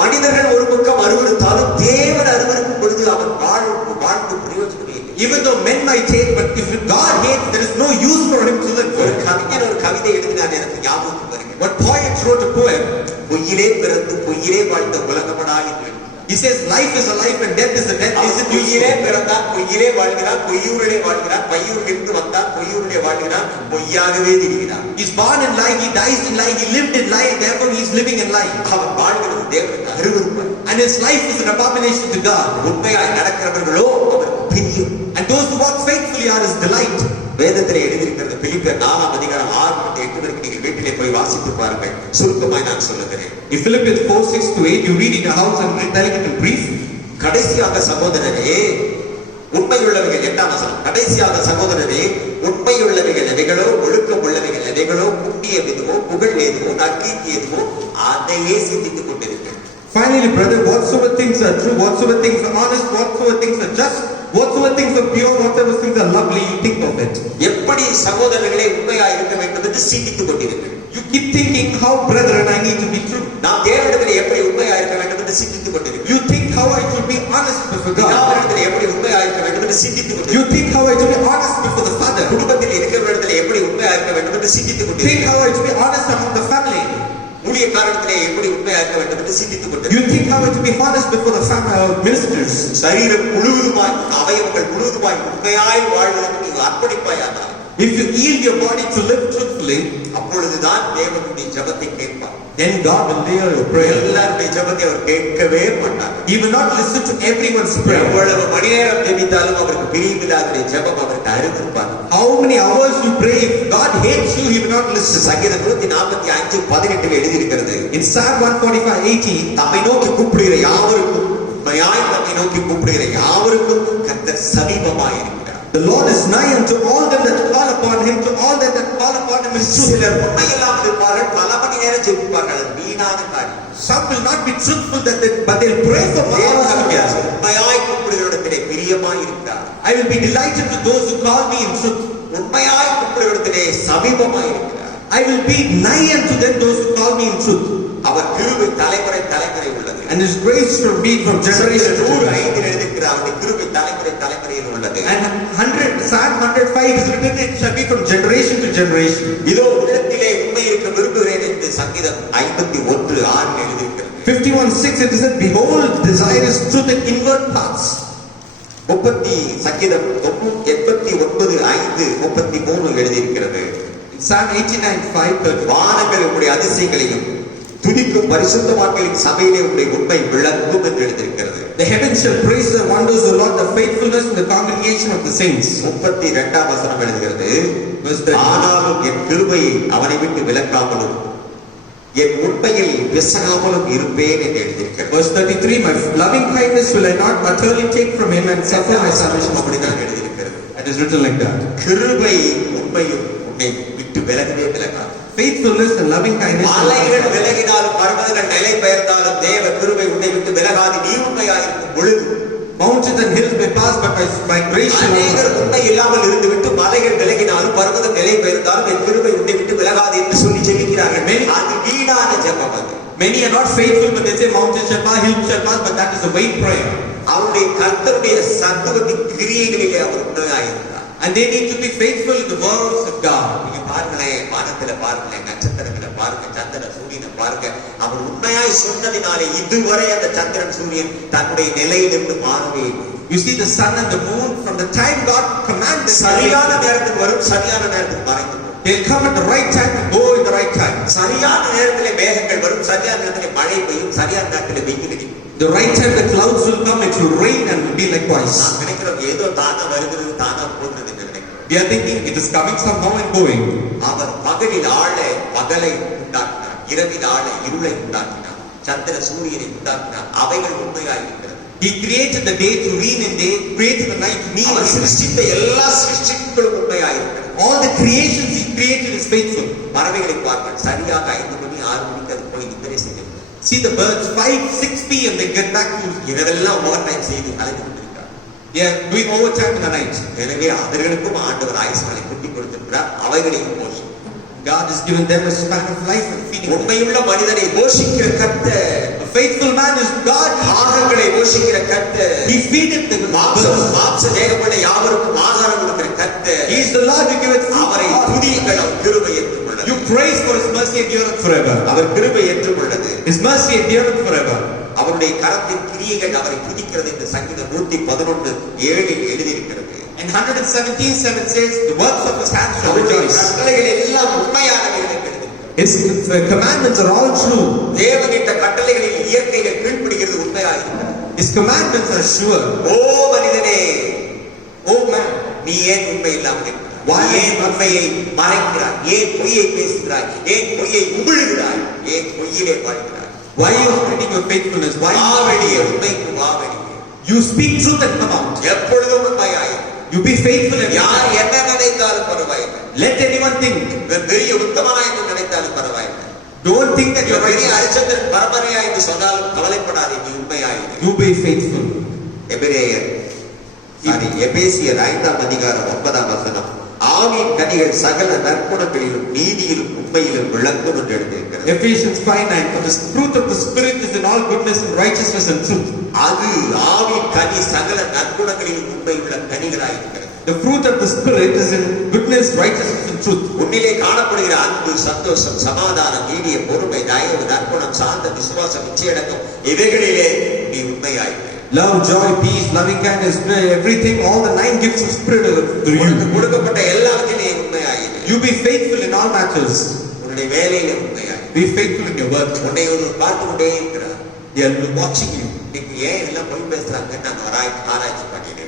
மனிதர்கள் ஒரு பக்கம் அருவருத்தாலும் தேவன் அருவருக்கும் பொழுது அவன் வாழ்ந்து பிரயோஜனம் இல்லை. Even though men might hate, but if God hates, there is no use for him to live. ஒரு கவிஞர் ஒரு கவிதை எழுதினார், எனக்கு ஞாபகம் வருகிறது. One poet wrote a poem. பொய்யிலே பிறந்து பொய்யிலே வாழ்ந்த உலகமடா என்று. He says life is a life and death is a death. Is it பொய்யிலே useful? பிறந்தான், பொய்யிலே வாழ்கிறான், பொய்யூரிலே வாழ்கிறான், பையூரிலிருந்து வந்தான், பொய்யூரிலே வாழ்கிறான், பொய்யாகவே திரிகிறான். He's born in lie, he dies in lie, he lived in lie, therefore he is living in lie. அவன் வாழ்கிறது தேவனுக்கு அருவருப்பு. And his life is an abomination to God. உண்மையாய் நடக்கிறவர்களோ அவருக்கு பிரியம். And those who walk faithfully are his delight. வேதத்திலே எழுதியிருக்கிறது, பிலிப்பியர் 4:6-8 வரைக்கும் நீங்கள் வீட்டிலே போய் வாசித்து பாருங்கள். சுருக்கமாய் நான் சொல்லுகிறேன். In Philippians 4:6-8, you read in your house and telling it in brief. கடைசியாக சகோதரரே உண்மையுள்ளவைகள், 8ஆம் வசனம், கடைசியாக சகோதரரே உண்மையுள்ளவைகள் எவைகளோ, ஒழுக்கம் உள்ளவைகள் எவைகளோ, புண்ணியம் எதுவோ, புகழ் எதுவோ, நற்கீர்த்தி எதுவோ, அதையே சிந்தித்துக் கொண்டிருக்கிறேன். Finally, brother, whatsoever things are true, whatsoever things are honest, whatsoever things are just, whatsoever things are pure, whatsoever things are lovely, you think of it. எப்படி சகோதரர்களே உண்மையா இருக்க வேண்டும் என்று சிந்தித்துக் கொண்டிருக்கிறேன். You keep thinking, how brethren I need to be true. நாம் தேவனிடத்திலே எப்படி உண்மையா இருக்க வேண்டும் என்று சிந்தித்துக் கொண்டிருக்கிறோம். You think how I should be honest before God. பிதாவினிடத்திலே எப்படி உண்மையா இருக்க வேண்டும் என்று சிந்தித்துக் You கொண்டிருக்கிறோம். think how I should be honest before the Father. குடும்பத்தில் இருக்கிறவரிடத்திலே எப்படி உண்மையா இருக்க வேண்டும் என்று சிந்தித்துக் Think கொண்டிருக்கிறோம். how I should be honest among the family. ஊழியக்காரத்திலே எப்படி உண்மையா இருக்க வேண்டும் என்று சிந்தித்துக் You கொண்டிருக்கிறோம். think how I should be honest before the family ministers. சரீரம் முழுவதுமாய் அவயவங்கள் முழுவதுமாய் உண்மையாய் வாழ்வதற்கு நீ அர்ப்பணிப்பாயாக. If you yield your body to live truthfully, அப்பொழுதுதான் தேவனுடைய ஜெபத்தை கேட்பார். then God will hear your prayer. எல்லாருடைய ஜெபத்தை அவர் கேட்கவே மாட்டார். He will not listen to everyone's prayer. எவ்வளவு மணி நேரம் ஜெபித்தாலும் அவருக்கு பிரியமில்லாத ஜெபம் அவருக்கு அருவருப்பார். How many hours you pray, if God hates you, He will not listen. சங்கீதம் 145:18 எழுதியிருக்கிறது. In Psalm 145:18, தம்மை நோக்கி கூப்பிடுகிற யாவருக்கும் உண்மையாய் தம்மை நோக்கி கூப்பிடுகிற யாவருக்கும் கர்த்தர் சமீபமாய் இருக்கிறார். the Lord is nigh unto all them that call upon Him, to all them that call upon Him in truth. சிலர் உண்மையில்லாமல் இருப்பார்கள், பல மணி நேரம் ஜெபிப்பார்கள். அது வீணான காரியம். Some will not be truthful, but they'll pray for hours together. உண்மையாய் கூப்பிடுகிறவரிடத்திலே பிரியமாய் இருக்கிறார். I will be delighted to those who call me in truth. உண்மையாய் கூப்பிடுகிறவரிடத்திலே சமீபமாய் இருக்கிறார். I will be nigh unto them, those who call me in truth. அவர் கிருபை தலைமுறை தலைமுறை உள்ளது. And His grace will be from generation to generation. 105 எழுதியிருக்கிறார். அவருடைய கிருபை தலைமுறை தலைமுறையில் உள்ளது. And Psalm 105 is written, it shall be from generation to generation. இதோ உள்ளத்திலே உண்மை இருக்க விரும்புகிறேன் என்று சங்கீதம் 51:6 எழுதியிருக்கிறது. 51:6 it is said, behold, desire is truth in inward parts. சங்கீதம் 89:5-33 எழுதியிருக்கிறது. Psalm 89:5. வானங்கள் உம்முடைய அதிசயங்களையும் துதிக்கும் பரிசுத்தவான்களின் சபையிலே உம்முடைய உண்மை விளங்கும் என்று எழுதியிருக்கிறது. The heavens shall praise the wonders of the Lord, the faithfulness in the congregation of the saints. 32 வசனம் எழுதுகிறது. Verse 30. ஆனாலும் என் கிருபையை அவனை விட்டு விலக்காமலும் என் உண்மையில் விசகாமலும் இருப்பேன் என்று எழுதியிருக்கிறது. Verse 33, my loving kindness will I not utterly take from him and suffer my salvation. அப்படிதான் எழுதியிருக்கிறது. It is written like that. கிருபை உண்மையும் உன்னை விட்டு விலகவே விலகாது. Faithfulness and loving kindness. மலைகள் விலகினாலும் பர்வதங்கள் நிலை பெயர்ந்தாலும் தேவ கிருபை உன்னை விட்டு விலகாது. நீ உண்மையாயிருக்கும் பொழுது Mountains and hills may pass, but my grace shall அநேகர் not. உண்மை இல்லாமல் இருந்து விட்டு மலைகள் விலகினாலும் பர்வதம் நிலை பெயர்ந்தாலும் என் கிருபை உன்னை விட்டு விலகாது என்று சொல்லி ஜெபிக்கிறார்கள். அது வீணான ஜெபம் அது. Many are not faithful, but they say mountains shall pass, hills shall pass, but that is a vain prayer. அவருடைய கர்த்தருடைய சத்துவத்தின் கிரியைகளிலே அவர் உண்மையாயிருந்தார். And they need to be faithful in the words of God. நீங்க பாருங்களேன், வானத்துல பாருங்களேன், நட்சத்திரங்களை பாருங்க, சந்திர சூரியனை பாருங்க. அவர் உண்மையாய் சொன்னதினாலே இதுவரை அந்த சந்திரன் சூரியன் தன்னுடைய நிலையிலிருந்து மாறவே இல்லை. You see the sun and the moon, from the time God commanded, சரியான நேரத்துக்கு வரும், சரியான நேரத்துக்கு மறைந்து போகும். they'll come at the right time and go in the right time. சரியான நேரத்திலே மேகங்கள் வரும், சரியான நேரத்திலே மழை பெய்யும், சரியான நேரத்திலே வெயில் அடிக்கும். The right time the clouds will come, it will rain and will be likewise. நாம் நினைக்கிறோம் ஏதோ தானா வருகிறது, தானா போகிறது என்று நினைக்கிறோம். We are thinking it is coming somehow and going. அவர் பகலில் ஆள பகலை உண்டாக்கினார், இரவில் ஆள இருளை உண்டாக்கினார், சந்திர சூரியனை உண்டாக்கினார். அவைகள் உண்மையாய் இருக்கிறது. He created the day to reign in day, created the night to our reign. சிருஷ்டித்த எல்லா சிருஷ்டிகளும் உண்மையாய் இருக்கிறது. All the creations He created is faithful. பறவைகளை பார்ப்பேன், சரியாக 5 மணி 6 மணிக்கு அது போய் நித்திரை செய்யும். See the birds, 5, 6 p.m. they get back to. இரவெல்லாம் ஓவர் டைம் செய்து கலைந்து கொண்டிருக்கிறார். They are doing overtime in the night. எனவே அவர்களுக்கும் ஆண்டவர் ஆயுஷ்களை கூட்டி கொடுத்திருக்கிறார். அவைகளையும் போஷி. God has given them a span of life and feeding them. உண்மையுள்ள மனிதனை போஷிக்கிற கர்த்தர், A faithful man is God. ஆகங்களை போஷிக்கிற கர்த்தர், He feedeth the மாம்ச தேகமுள்ள யாவருக்கும் ஆகாரம் கொடுக்கிற கர்த்தர். He is the Lord who giveth food. அவரை துதியுங்கள், அவர் கிருபை என்றும் உள்ளது. You praise for His mercy endureth forever. அவர் கிருபை என்றும் உள்ளது. His mercy endureth forever. அவருடைய கரத்தின் கிரியைகள் அவரை துதிக்கிறது என்று சங்கீதம் 111:7 எழுதியிருக்கிறது. And 117:7 says, the works of His hands shall rejoice. கட்டளைகள் எல்லாம் உண்மையானவை என்று எழுதியிருக்கிறது. His commandments are all true. தேவனிட்ட கட்டளைகளில் இயற்கைகள் கீழ்ப்படுகிறது உண்மையாயிருக்கிறது. His commandments are sure. ஓ மனிதனே, Oh man, நீ ஏன் உண்மை இல்லாமல் இருக்கிறாய்? Why? ஏன் உண்மையை மறைக்கிறாய்? ஏன் பொய்யை பேசுகிறாய்? ஏன் பொய்யை உமிழுகிறாய்? ஏன் பொய்யிலே வாழ்கிறாய்? why are you hiding your faithfulness? Why வாவெளியே, உண்மைக்கு வாவெளியே. you speak truth and come out? எப்பொழுதும் உண்மையாயிரு. You be faithful and யார் என்ன நினைத்தாலும் பரவாயில்லை. let anyone think. இவன் பெரிய உத்தமனா என்று நினைத்தாலும் பரவாயில்லை. Don't think that you're பெரிய right. அரிச்சந்திரன் பரம்பரையா என்று சொன்னாலும் கவலைப்படாதே, நீ உண்மையாயிரு. You be faithful. எபிரேயர் எபேசியர் 5:9 9 ஆவியின் கனிகள் சகல நற்குணங்களிலும் நீதியிலும் உண்மையிலும் விளங்கும் என்று எழுதியிருக்கிறது. Ephesians 5:9, for the fruit of the Spirit is in all goodness and righteousness and truth. அது ஆவியின் கனி சகல நற்குணங்களிலும் உண்மை உள்ள கனிகளாயிருக்கிறது. The fruit of the Spirit is in goodness, righteousness and truth. உன்னிலே காணப்படுகிற அன்பு, சந்தோஷம், சமாதானம், நீடிய பொறுமை, தயவு, நற்குணம், சாந்த, விசுவாசம், இச்சையடக்கம் இவைகளிலே நீ உண்மையாயிருக்க. Love, joy, peace, loving kindness, everything, all the 9 gifts of Spirit are through you. கொடுக்கப்பட்ட எல்லாவற்றிலே உண்மையாயிரு. You be faithful in all matters. உன்னுடைய வேலையிலே உண்மையாயிரு. Be faithful in your work. உன்னை ஒரு பார்த்து கொண்டே இருக்கிறார். They are watching you. நீங்க ஏன் எல்லாம் பொய் பேசுறாங்கன்னு நான் ஆராய்ச்சி பண்ணினேன்.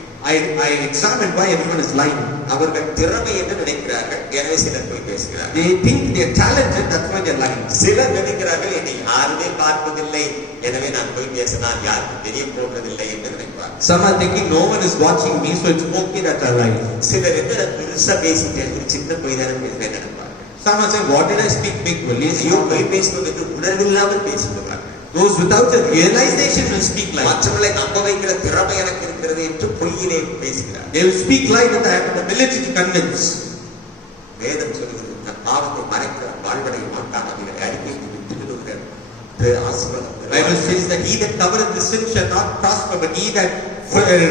I examined why everyone is lying. அவர்கள் திறமை என்று நினைக்கிறார்கள், எனவே சிலர் பொய் பேசுகிறார்கள். They think they are talented, that's why they are lying. சிலர் நினைக்கிறார்கள், என்னை யாருமே பார்ப்பதில்லை, எனவே நான் பொய் பேசினால் யாருக்கும் தெரிய போவதில்லை என்று நினைப்பார். Some are thinking no one is watching me, so it's okay that I lie. சிலர் என்ன பெருசா பேசிட்டேன், சின்ன பொய் தானே பேசுறேன் நினைப்பார். Some are saying, what did I speak big? ஐயோ பொய் பேசுவது என்று உணர்வில்லாமல் பேசுகிறார்கள். Those without a realization will speak lie. மற்றவர்களை நம்ப வைக்கிற திறமை எனக்கு இருக்கிறது என்று பொய்யிலே பேசுகிறார். They will speak lie that I have the ability to convince. வேதம் சொல்கிறது, தன் பாவத்தை மறைக்கிற வாழ்வடைய மாட்டான், அவர்களை அறிக்கைக்கு விட்டு விடுகிற ஆசீர்வாதம். Bible says that he that covereth the sin shall not prosper, but he that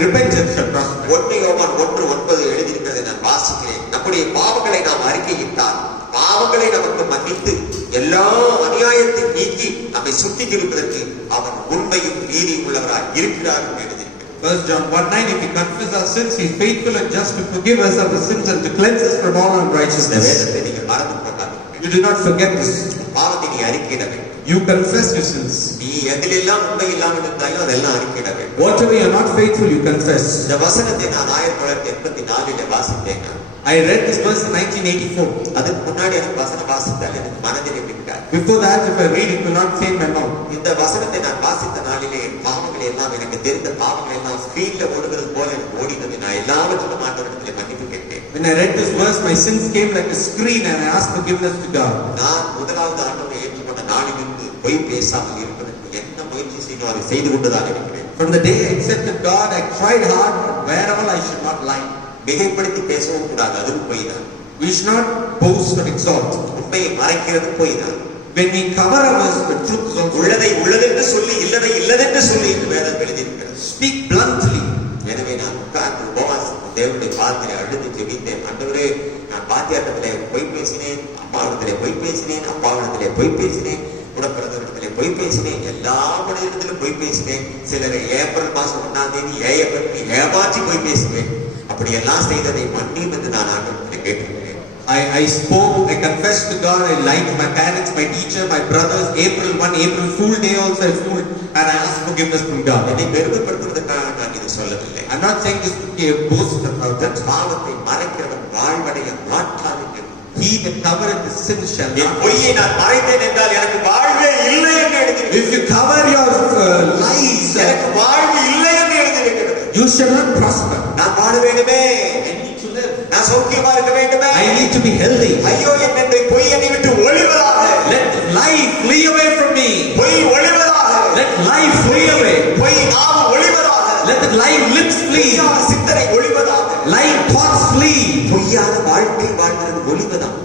repenteth shall prosper. 1 யோவான் 1:9 எழுதியிருக்கிறதை நான் வாசிக்கிறேன். நம்முடைய பாவங்களை நாம் அறிக்கையிட்டால் பாவங்களை நமக்கு மன்னித்து எல்லா அநியாயத்தையும் நீக்கி நம்மை சுத்திகரிப்பதற்கு அவர் உண்மையும் நீதியும் உள்ளவராய் இருக்கிறார் என்று எழுதியிருக்கிறார். 1 John 1:9, if we confess our sins, he is faithful and just to forgive us of our sins and to cleanse us from all இந்த unrighteousness. வேதத்தை நீங்கள் மறந்து போகாதீர்கள். You do not forget this. பாவத்தை நீ அறிக்கையிட வேண்டும். You confess your sins. நீ எதிலெல்லாம் உண்மை இல்லாமல் இருந்தாயோ அதெல்லாம் அறிக்கையிட வேண்டும். Whatever you are not faithful, you confess. இந்த வசனத்தை நான் 1984 வாசித்தேன். I read this verse in 1984. அதுக்கு முன்னாடி அந்த வசனம் வாசித்தால் எனக்கு மனதிலே நிற்காது. Before that, if I read it, will not say in my mouth. இந்த வசனத்தை நான் வாசித்த நாளிலே பாவங்கள் எல்லாம் எனக்கு தெரிந்த பாவங்கள் எல்லாம் ஸ்பீட்ல ஓடுகிறது போல எனக்கு ஓடினது. நான் எல்லாவற்றிலும் ஆண்டவரிடத்திலே மன்னிப்பு கேட்டேன். When I read this verse, my sins came like a screen and I asked forgiveness to God. நான் முதலாவது ஆண்டவரை ஏற்றுக்கொண்ட நாளிலிருந்து பொய் பேசாமல் இருப்பதற்கு என்ன முயற்சி செய்யணும் அதை செய்து கொண்டுதான் இருக்கிறேன். From the day I accepted God, I tried hard, where all I should not lie. மிகைப்படுத்தி பேசவும் கூடாது, அதுவும் பொய் தான். We should not boast or exalt. உண்மையை மறைக்கிறது பொய் தான். When we cover our the truth is also. உள்ளதை உள்ளதென்று சொல்லி இல்லதை இல்லதென்று சொல்லி என்று வேதம் எழுதியிருக்கிறது. Speak bluntly. எனவே நான் உட்கார்ந்து உபவாசம் தேவனுடைய பாதத்திலே அழுது ஜெபித்தேன். ஆண்டவரே, நான் பாத்தியாட்டத்திலே பொய் பேசினேன், அம்மாவிடத்திலே பொய் பேசினேன், அப்பாவிடத்திலே பொய் பேசினேன், உடப்பிறந்தவரிடத்திலே பொய் பேசினேன், எல்லா மனிதனிடத்திலும் பொய் பேசினேன். சிலரை ஏப்ரல் மாசம் 1ஆம் தேதி ஏயப்பட்டு ஏமாற்றி பொய் பேசுவேன். அப்படி எல்லாம் செய்ததை மன்னியும் என்று நான் ஆண்டவரிடத்திலே கேட்கிறேன். I spoke, I confessed to God, I lied to my parents, my teacher, my brothers. April Fool Day also I fooled, and I asked forgiveness from God. என்னை பெருமைப்படுத்துவதற்காக நான் இது சொல்லவில்லை. I'm not saying this to be a boast about that. பாவத்தை மறைக்கிறவன் வாழ்வடைய மாட்டான். He that covereth the sin shall not. பொய்யை நான் மறைத்தேன் என்றால் எனக்கு வாழ்வே இல்லை என்று எழுதியிருக்கிறது. If you cover your lies, எனக்கு வாழ்வு இல்லை என்று எழுதியிருக்கிறது. you shall not prosper. நான் வாழ வேண்டுமே, I need to live. நான் சௌக்கியமா இருக்க வேண்டுமே, I need to be healthy. ஐயோ என்னை பொய் என்னை விட்டு ஒளிவதாக. Let life flee away from me. பொய் ஒளிவதாக. Let life flee away. பொய் நாவு ஒளிவதாக. Let the life lips flee. பொய்யான சிந்தனை ஒளிவதாக. Life thoughts flee. பொய்யான வாழ்க்கை வாழ்கிறது ஒளிவதாக.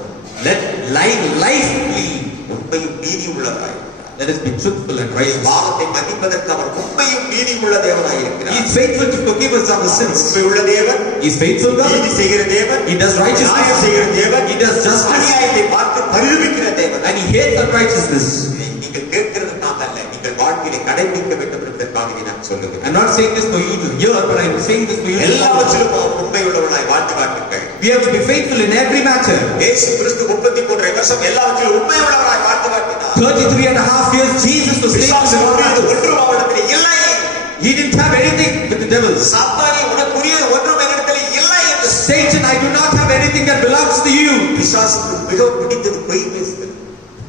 Let life flee. உண்மையும் நீதி உள்ளவராய். Let us be truthful and righteous. பாவத்தை மன்னிப்பதற்கு அவர் உண்மையும் நீதி உள்ள தேவனாய் இருக்கிறார். He is faithful to forgive us our sins. உண்மை உள்ள தேவன். He is faithful God. நீதி செய்கிற தேவன். He does righteousness. நியாயம் செய்கிற தேவன். He does justice. அநியாயத்தை பார்த்து பரிதபிக்கிற தேவன். And he hates unrighteousness. நீங்கள் கேட்கிறதுக்காக அல்ல, நீங்கள் வாழ்க்கையிலே கடைபிடிக்க வேண்டும் என்பதற்காக இதை நான் சொல்லுகிறேன். I'm not saying this for you to hear, but I'm saying this for you to எல்லாவற்றிலும் உண்மை உள்ளவனாய் வாழ்ந்து காட்டுங்கள். We have to be faithful in every matter. இயேசு கிறிஸ்து 33 வருஷம் எல்லாவற்றிலும் உண்மை உள்ளவனாய் வாழ்ந்து காட்டினார். 33.5 years Jesus was faithful. ஒன்றும் அவரிடத்திலே இல்லை. He didn't have anything with the devil. சாத்தானே, உனக்குரியது ஒன்றும் என்னிடத்திலே இல்லை என்று. Satan, I do not have anything that belongs to you. பிசாசுக்கு மிகவும் பிடித்தது பொய் பேசுவது.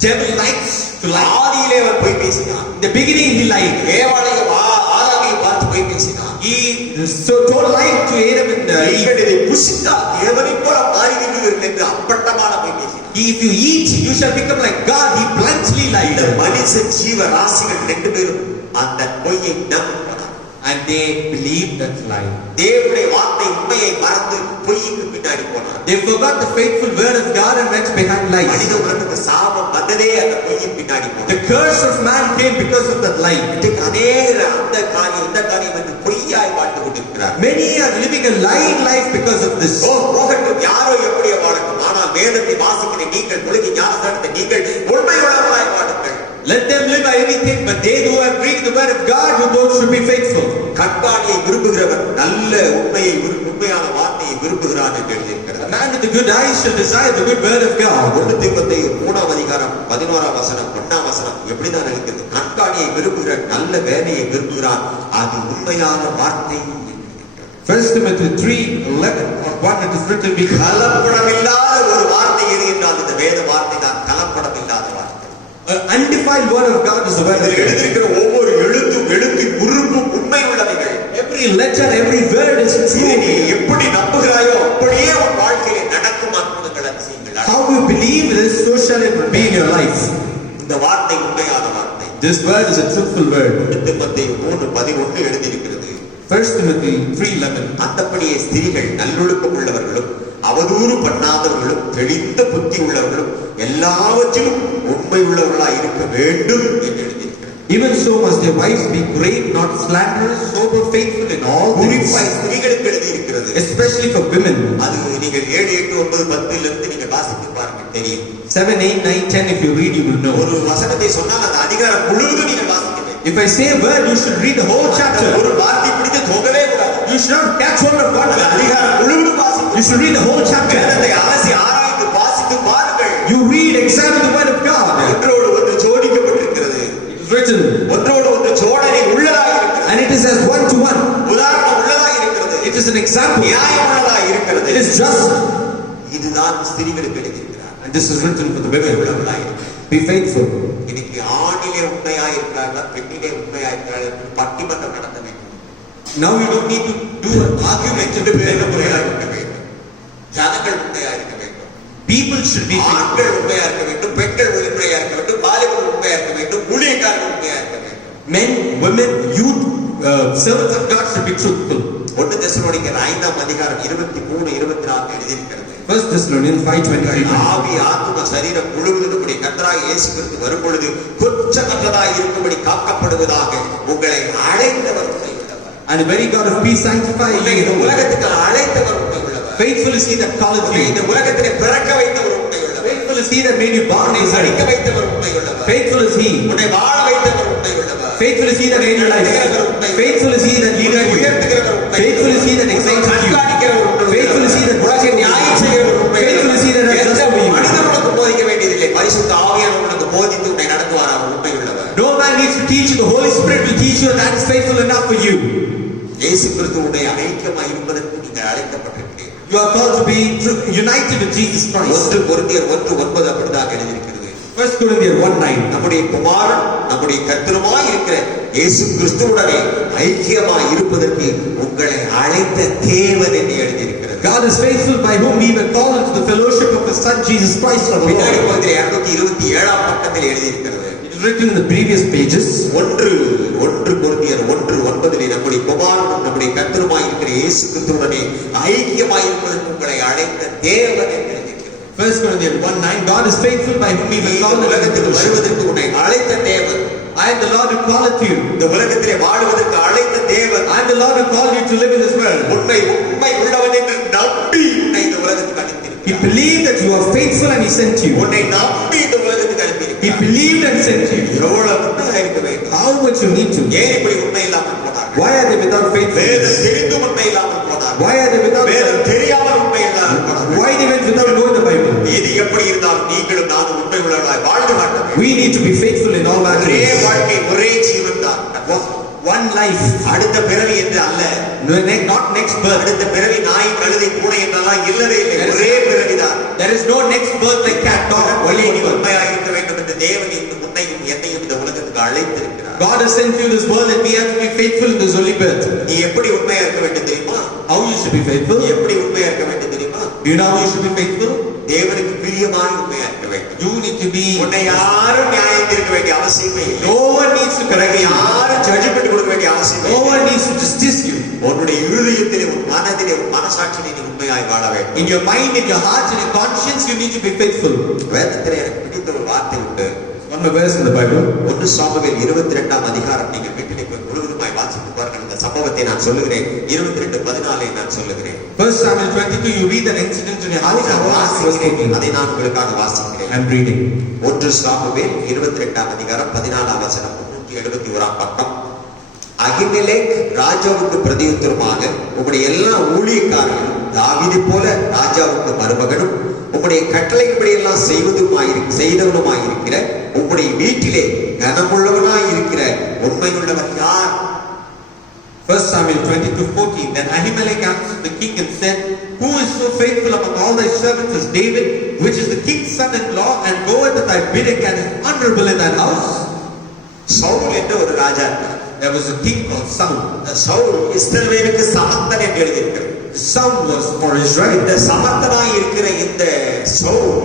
Devil likes to lie. ஆதியிலே அவர் பொய் பேசினார். In the beginning he lied. ஏவாளையும் ஆதாமையும் பார்த்து பொய் பேசினார். He told lie to Adam and Eve. நீங்கள் இதை புசித்தால் தேவனைப் போல மாறிவிடுவீர்கள் என்று அப்பட்டமான பொய் பேசினார். If you eat, you shall become like God. He bluntly lied. இந்த மனித ஜீவ ராசிகள் 2 பேரும் அந்த பொய்யை நம்பினார். And they believed that lie. தேவனுடைய வார்த்தை உண்மையை மறந்து பொய்க்கு பின்னாடி போனான். They forgot the faithful word of God and went behind lies. மனித உலகத்துக்கு சாபம் வந்ததே அந்த பொய்யின் பின்னாடி போனது. The curse of man came because of that lie. இன்றைக்கு அநேகர் அந்த காரியம் இந்த காரியம் என்று பொய்யாய் வாழ்ந்து கொண்டிருக்கிறார். Many are living a lying life because of this. போகட்டும், யாரோ எப்படியோ வாழட்டும், ஆனால் வேதத்தை வாசிக்கிற நீங்கள், முழுகி ஞானஸ்தானத்தை நீங்கள் உண்மையுள்ளவர்களாய் வாழுங்கள். Let them live by anything, but they who have read the word of God, who those should be faithful. கண்காணியை விரும்புகிறவன் நல்ல உண்மையான வார்த்தையை விரும்புகிறான் என்று எழுதியிருக்கிறது. A man with a good eye shall desire the good word of God. 1 தீமோத்தேயு 3ஆம் அதிகாரம் 11ஆம் வசனம் 1ஆம் வசனம் எப்படிதான் இருக்கிறது? கண்காணியை விரும்புகிற நல்ல வேலையை விரும்புகிறான், அது உண்மையான வார்த்தை. 1 Timothy 3:11 it is written, கலப்படமில்லாத ஒரு வார்த்தை எது என்றால் இந்த வேத வார்த்தை தான் கலப்படமில்லாத வார்த்தை. undefiled word of God is the word of God. எழுதியிருக்கிற ஒவ்வொரு எழுத்தின் உறுப்பும் உண்மை உள்ளவைகள். Every letter, every word is true. நீ எப்படி நம்புகிறாயோ அப்படியே உன் வாழ்க்கையிலே நடக்கும் அற்புதங்கள் அதிசயங்கள். How you believe this, so shall it be in your life. இந்த வார்த்தை உண்மையான வார்த்தை. This word is a truthful word. தீமோத்தேயு 3:11 எழுதியிருக்கிறது. 1 Timothy 3:11. அந்தப்படியே ஸ்திரீகள் நல்லொழுக்கம் உள்ளவர்களும் அவதூறு பண்ணாதவர்களும் தெளிந்த புத்தி உள்ளவர்களும் எல்லாவற்றிலும் உண்மை உள்ளவர்களாய் இருக்க வேண்டும் என்று எழுதியிருக்கிறது. Even so must their wives be great, not slanderers, sober, faithful in all things. குறிப்பாய் ஸ்திரீகளுக்கு எழுதியிருக்கிறது. Especially for women. அது நீங்கள் 7, 8, 9, 10 இருந்து நீங்கள் வாசித்து பாருங்க தெரியும். 7, 8, 9, 10 if you read you will know. ஒரு வசனத்தை சொன்னால் அந்த அதிகாரம் முழுவதும் நீங்கள் வாசிக்க வேண்டும். If I say a word, you should read the whole chapter. ஒரு வார்த்தை பிடித்து தோங்கவே கூடாது. You should not catch hold of one. அதிகாரம் முழுவதும் வாசிக்க. You should read the whole chapter. வேதத்தை அலசி ஆராய்ந்து வாசித்து பாருங்கள். You read, examine the word of God. ஒன்றோடு ஒன்று ஜோடிக்கப்பட்டிருக்கிறது. It is written. ஒன்றோடு ஒன்று ஜோடனை உள்ளதாக இருக்கிறது. And it is as one to one. உதாரணம் உள்ளதாக இருக்கிறது. It is an example. நியாயம் உள்ளதாக இருக்கிறது. It is just. இதுதான் ஸ்திரீகளுக்கு எழுதியிருக்கிறார். And this is written for the women. உள்ளவர்களாக இருக்கிறது. Be faithful. இன்னைக்கு ஆணிலே உண்மையாக இருக்கிறார்களா, பெண்ணிலே உண்மையாக இருக்கிறார்கள் பட்டிமன்றம் நடத்த வேண்டும். Now you don't need to do an argument to வேத முறையாக இருக்க வேண்டும். ஜனங்கள் உண்மையாக இருக்க வேண்டும். People should be faithful. ஆண்கள் உண்மையாக இருக்க வேண்டும், பெண்கள் உண்மையாக இருக்க வேண்டும், வாலிபர்கள் உண்மையாக இருக்க வேண்டும், ஊழியக்காரர்கள் உண்மையாக இருக்க வேண்டும். Men, women, youth, servants of God should be truthful. 1 தெசலோனிக்கர் 5ஆம் அதிகாரம் 23, 24 எழுதியிருக்கிறது. 1 Thessalonians 5:23. ஆவி ஆத்தும சரீரம் முழுவதும் நம்முடைய கர்த்தராகிய இயேசு கிறிஸ்து வரும் பொழுது குற்றமற்றதாய் இருக்கும்படி காக்கப்படுவதாக உங்களை அழைத்தவர் உண்மையுள்ளவர். And the very God of peace sanctify இந்த you. உலகத்துக்கு அழைத்தவர் உண்மையுள்ளவர். Faithful is he that calleth you. இந்த உலகத்திலே பிறக்க வைத்தவர் உண்மையுள்ளவர். Faithful is he that made you born in படிக்க Israel. வைத்தவர் உண்மையுள்ளவர். Faithful is he. உன்னை வாழ வைத்தவர் உண்மையுள்ளவர். Faithful is he that made your life. Faithful is he that leadeth you. உயர்த்துகிறவர் உண்மையுள்ளவர். Faithful is he that exalted you. கண்காணிக்கிறவர் உண்மையுள்ளவர். Faithful is he that உலகை நியாயம் செய்கிறவர் உண்மையுள்ளவர். Faithful is he that has just for you. மனிதன் உனக்கு போதிக்க வேண்டியதில்லை, பரிசுத்த ஆவியானவர் உனக்கு போதித்து உன்னை நடத்துவார். அவர் உண்மையுள்ளவர். No man needs to teach you. The Holy Spirit will teach you, and that is faithful enough for you. இயேசு கிறிஸ்துவுடைய ஐக்கியமாய் இருப்பதற்கு நீங்கள் அழைக்கப்பட்டிருக்கிறீர்கள். You are called to be united with Jesus Christ. 1 கொரிந்தியர் 1:9 அப்படிதான் எழுதியிருக்கிறது. 1 Corinthians 1:9. நம்முடைய குமாரன் நம்முடைய கர்த்தருமாய் இருக்கிற இயேசு கிறிஸ்துவுடனே ஐக்கியமாய் இருப்பதற்கு உங்களை அழைத்த தேவன் என்று எழுதியிருக்கிறது. God is faithful by whom we were called into the fellowship of His Son Jesus Christ our பின்னாடி Lord. பகுதியில் 227ஆம் பக்கத்தில் எழுதியிருக்கிறது. It is written in the previous pages. 1 கொரிந்தியர் 1:9 நம்முடைய குமாரனும் நம்முடைய கர்த்தருமாய் இருக்கிற இயேசு கிறிஸ்துவுடனே ஐக்கியமாய் இருப்பதற்கு உங்களை அழைத்த தேவன் என்று எழுதியிருக்கிறது. 1 Corinthians 1:9. God is faithful by whom we were called into the உலகத்துக்கு fellowship. வருவதற்கு உன்னை அழைத்த தேவன். I am the Lord who calleth you. இந்த உலகத்திலே வாழுவதற்கு அழைத்த தேவன். I am the Lord who called you to live in this world. உண்மை உள்ளவன் என்று நம்பி உன்னை இந்த உலகத்துக்கு He அனுப்பியிருக்கிறார். believed that you are faithful and He sent you. உன்னை நம்பி இந்த உலகத்துக்கு He அனுப்பியிருக்கிறார். believed and sent you. எவ்வளவு உண்மையாக இருக்க வேண்டும். How much you need to. ஏன் இப்படி உண்மை இல்லாமல் போனார்கள்? Why are they without faithfulness? வேதம் தெரிந்தும் உண்மை இல்லாமல் போனார்கள். Why are they without வேதம் தெரியாமல் உண்மை இல்லாமல் போனார்கள். Why they went without knowing the Bible? இது எப்படி இருந்தாலும் நீங்களும் நானும் உண்மை உள்ளவர்களாய் வாழ்ந்து காட்ட வேண்டும். We need to be faithful in all ஒரே matters. வாழ்க்கை ஒரே ஜீவன் தான். One life. அடுத்த பிறவி என்று அல்ல. Not next birth. அடுத்த பிறவி நாய் கழுதை பூனை என்றெல்லாம் இல்லவே இல்லை. ஒரே பிறவிதான். There is no next birth like cat, dog. ஒளி Only one birth. உண்மையாக இருக்க வேண்டும் என்று தேவன் இந்த முன்னையும் என்னையும் இந்த உலகத்துக்கு அழைத்திருக்கிறார். God has sent you this world that we have to be faithful in this holy birth. நீ எப்படி உண்மையா இருக்க வேண்டும் தெரியுமா? How you should be faithful? எப்படி உண்மையா இருக்க வேண்டும் தெரியுமா? Do you know how you should be faithful? தேவனுக்கு பிரியமாய் உண்மையா இருக்க வேண்டும். You need to be. உன்னை யாரும் நியாயம் தீர்க்க வேண்டிய அவசியமே இல்லை. No one needs to correct you. யாரும் ஜட்ஜ்மென்ட் கொடுக்க வேண்டிய அவசியமே No இல்லை. one needs to justice you. உன்னுடைய இருதயத்திலே, உன் மனதிலே, உன் மனசாட்சியிலே நீ உண்மையாய் வாழ வேண்டும். In your mind, in your heart, in your conscience, you need to be faithful. வேதத்திலே எனக்கு பிடித்த ஒரு வார்த்தை உண்டு. One more verse in the Bible. 1 Samuel 22ஆம் அதிகாரம் நீங்கள் வீட்டிலே போய் முழுவதுமாய் வாசித்து பாருங்கள். இந்த சம்பவத்தை நான் சொல்லுகிறேன். 22:14 நான் சொல்லுகிறேன். 1 Samuel 22, you read that incident in your அதை house. நான் வாசிக்கிறேன். அதை நான் உங்களுக்காக வாசிக்கிறேன். I'm reading. 1 சாமுவேல் 22ஆம் அதிகாரம் 14ஆம் வசனம் 371ஆம் பக்கம். அகிமெலேக் ராஜாவுக்கு பிரதியுத்தரமாக, உம்முடைய எல்லா ஊழியக்காரர்களும் தாவீதை போல ராஜாவுக்கு மருமகனும் உம்முடைய கட்டளைப்படி எல்லாம் செய்தவனுமாயிருக்கிற உம்முடைய வீட்டிலே கனமுள்ளவனாயிருக்கிற உண்மையுள்ளவர் யார்? 1 Samuel 22:14. Then Ahimelech answered the king and said, Who is so faithful among all thy servants as David, which is the king's son-in-law, and goeth at thy bidding and is honorable in thine house? Saul என்ற ஒரு ராஜா இருந்தார். There was a king called Saul. Saul இஸ்ரவேலுக்கு சமர்த்தன் என்று எழுதியிருக்கிறது. Saul was for Israel. இந்த சமர்த்தனாய் இருக்கிற இந்த சவுல்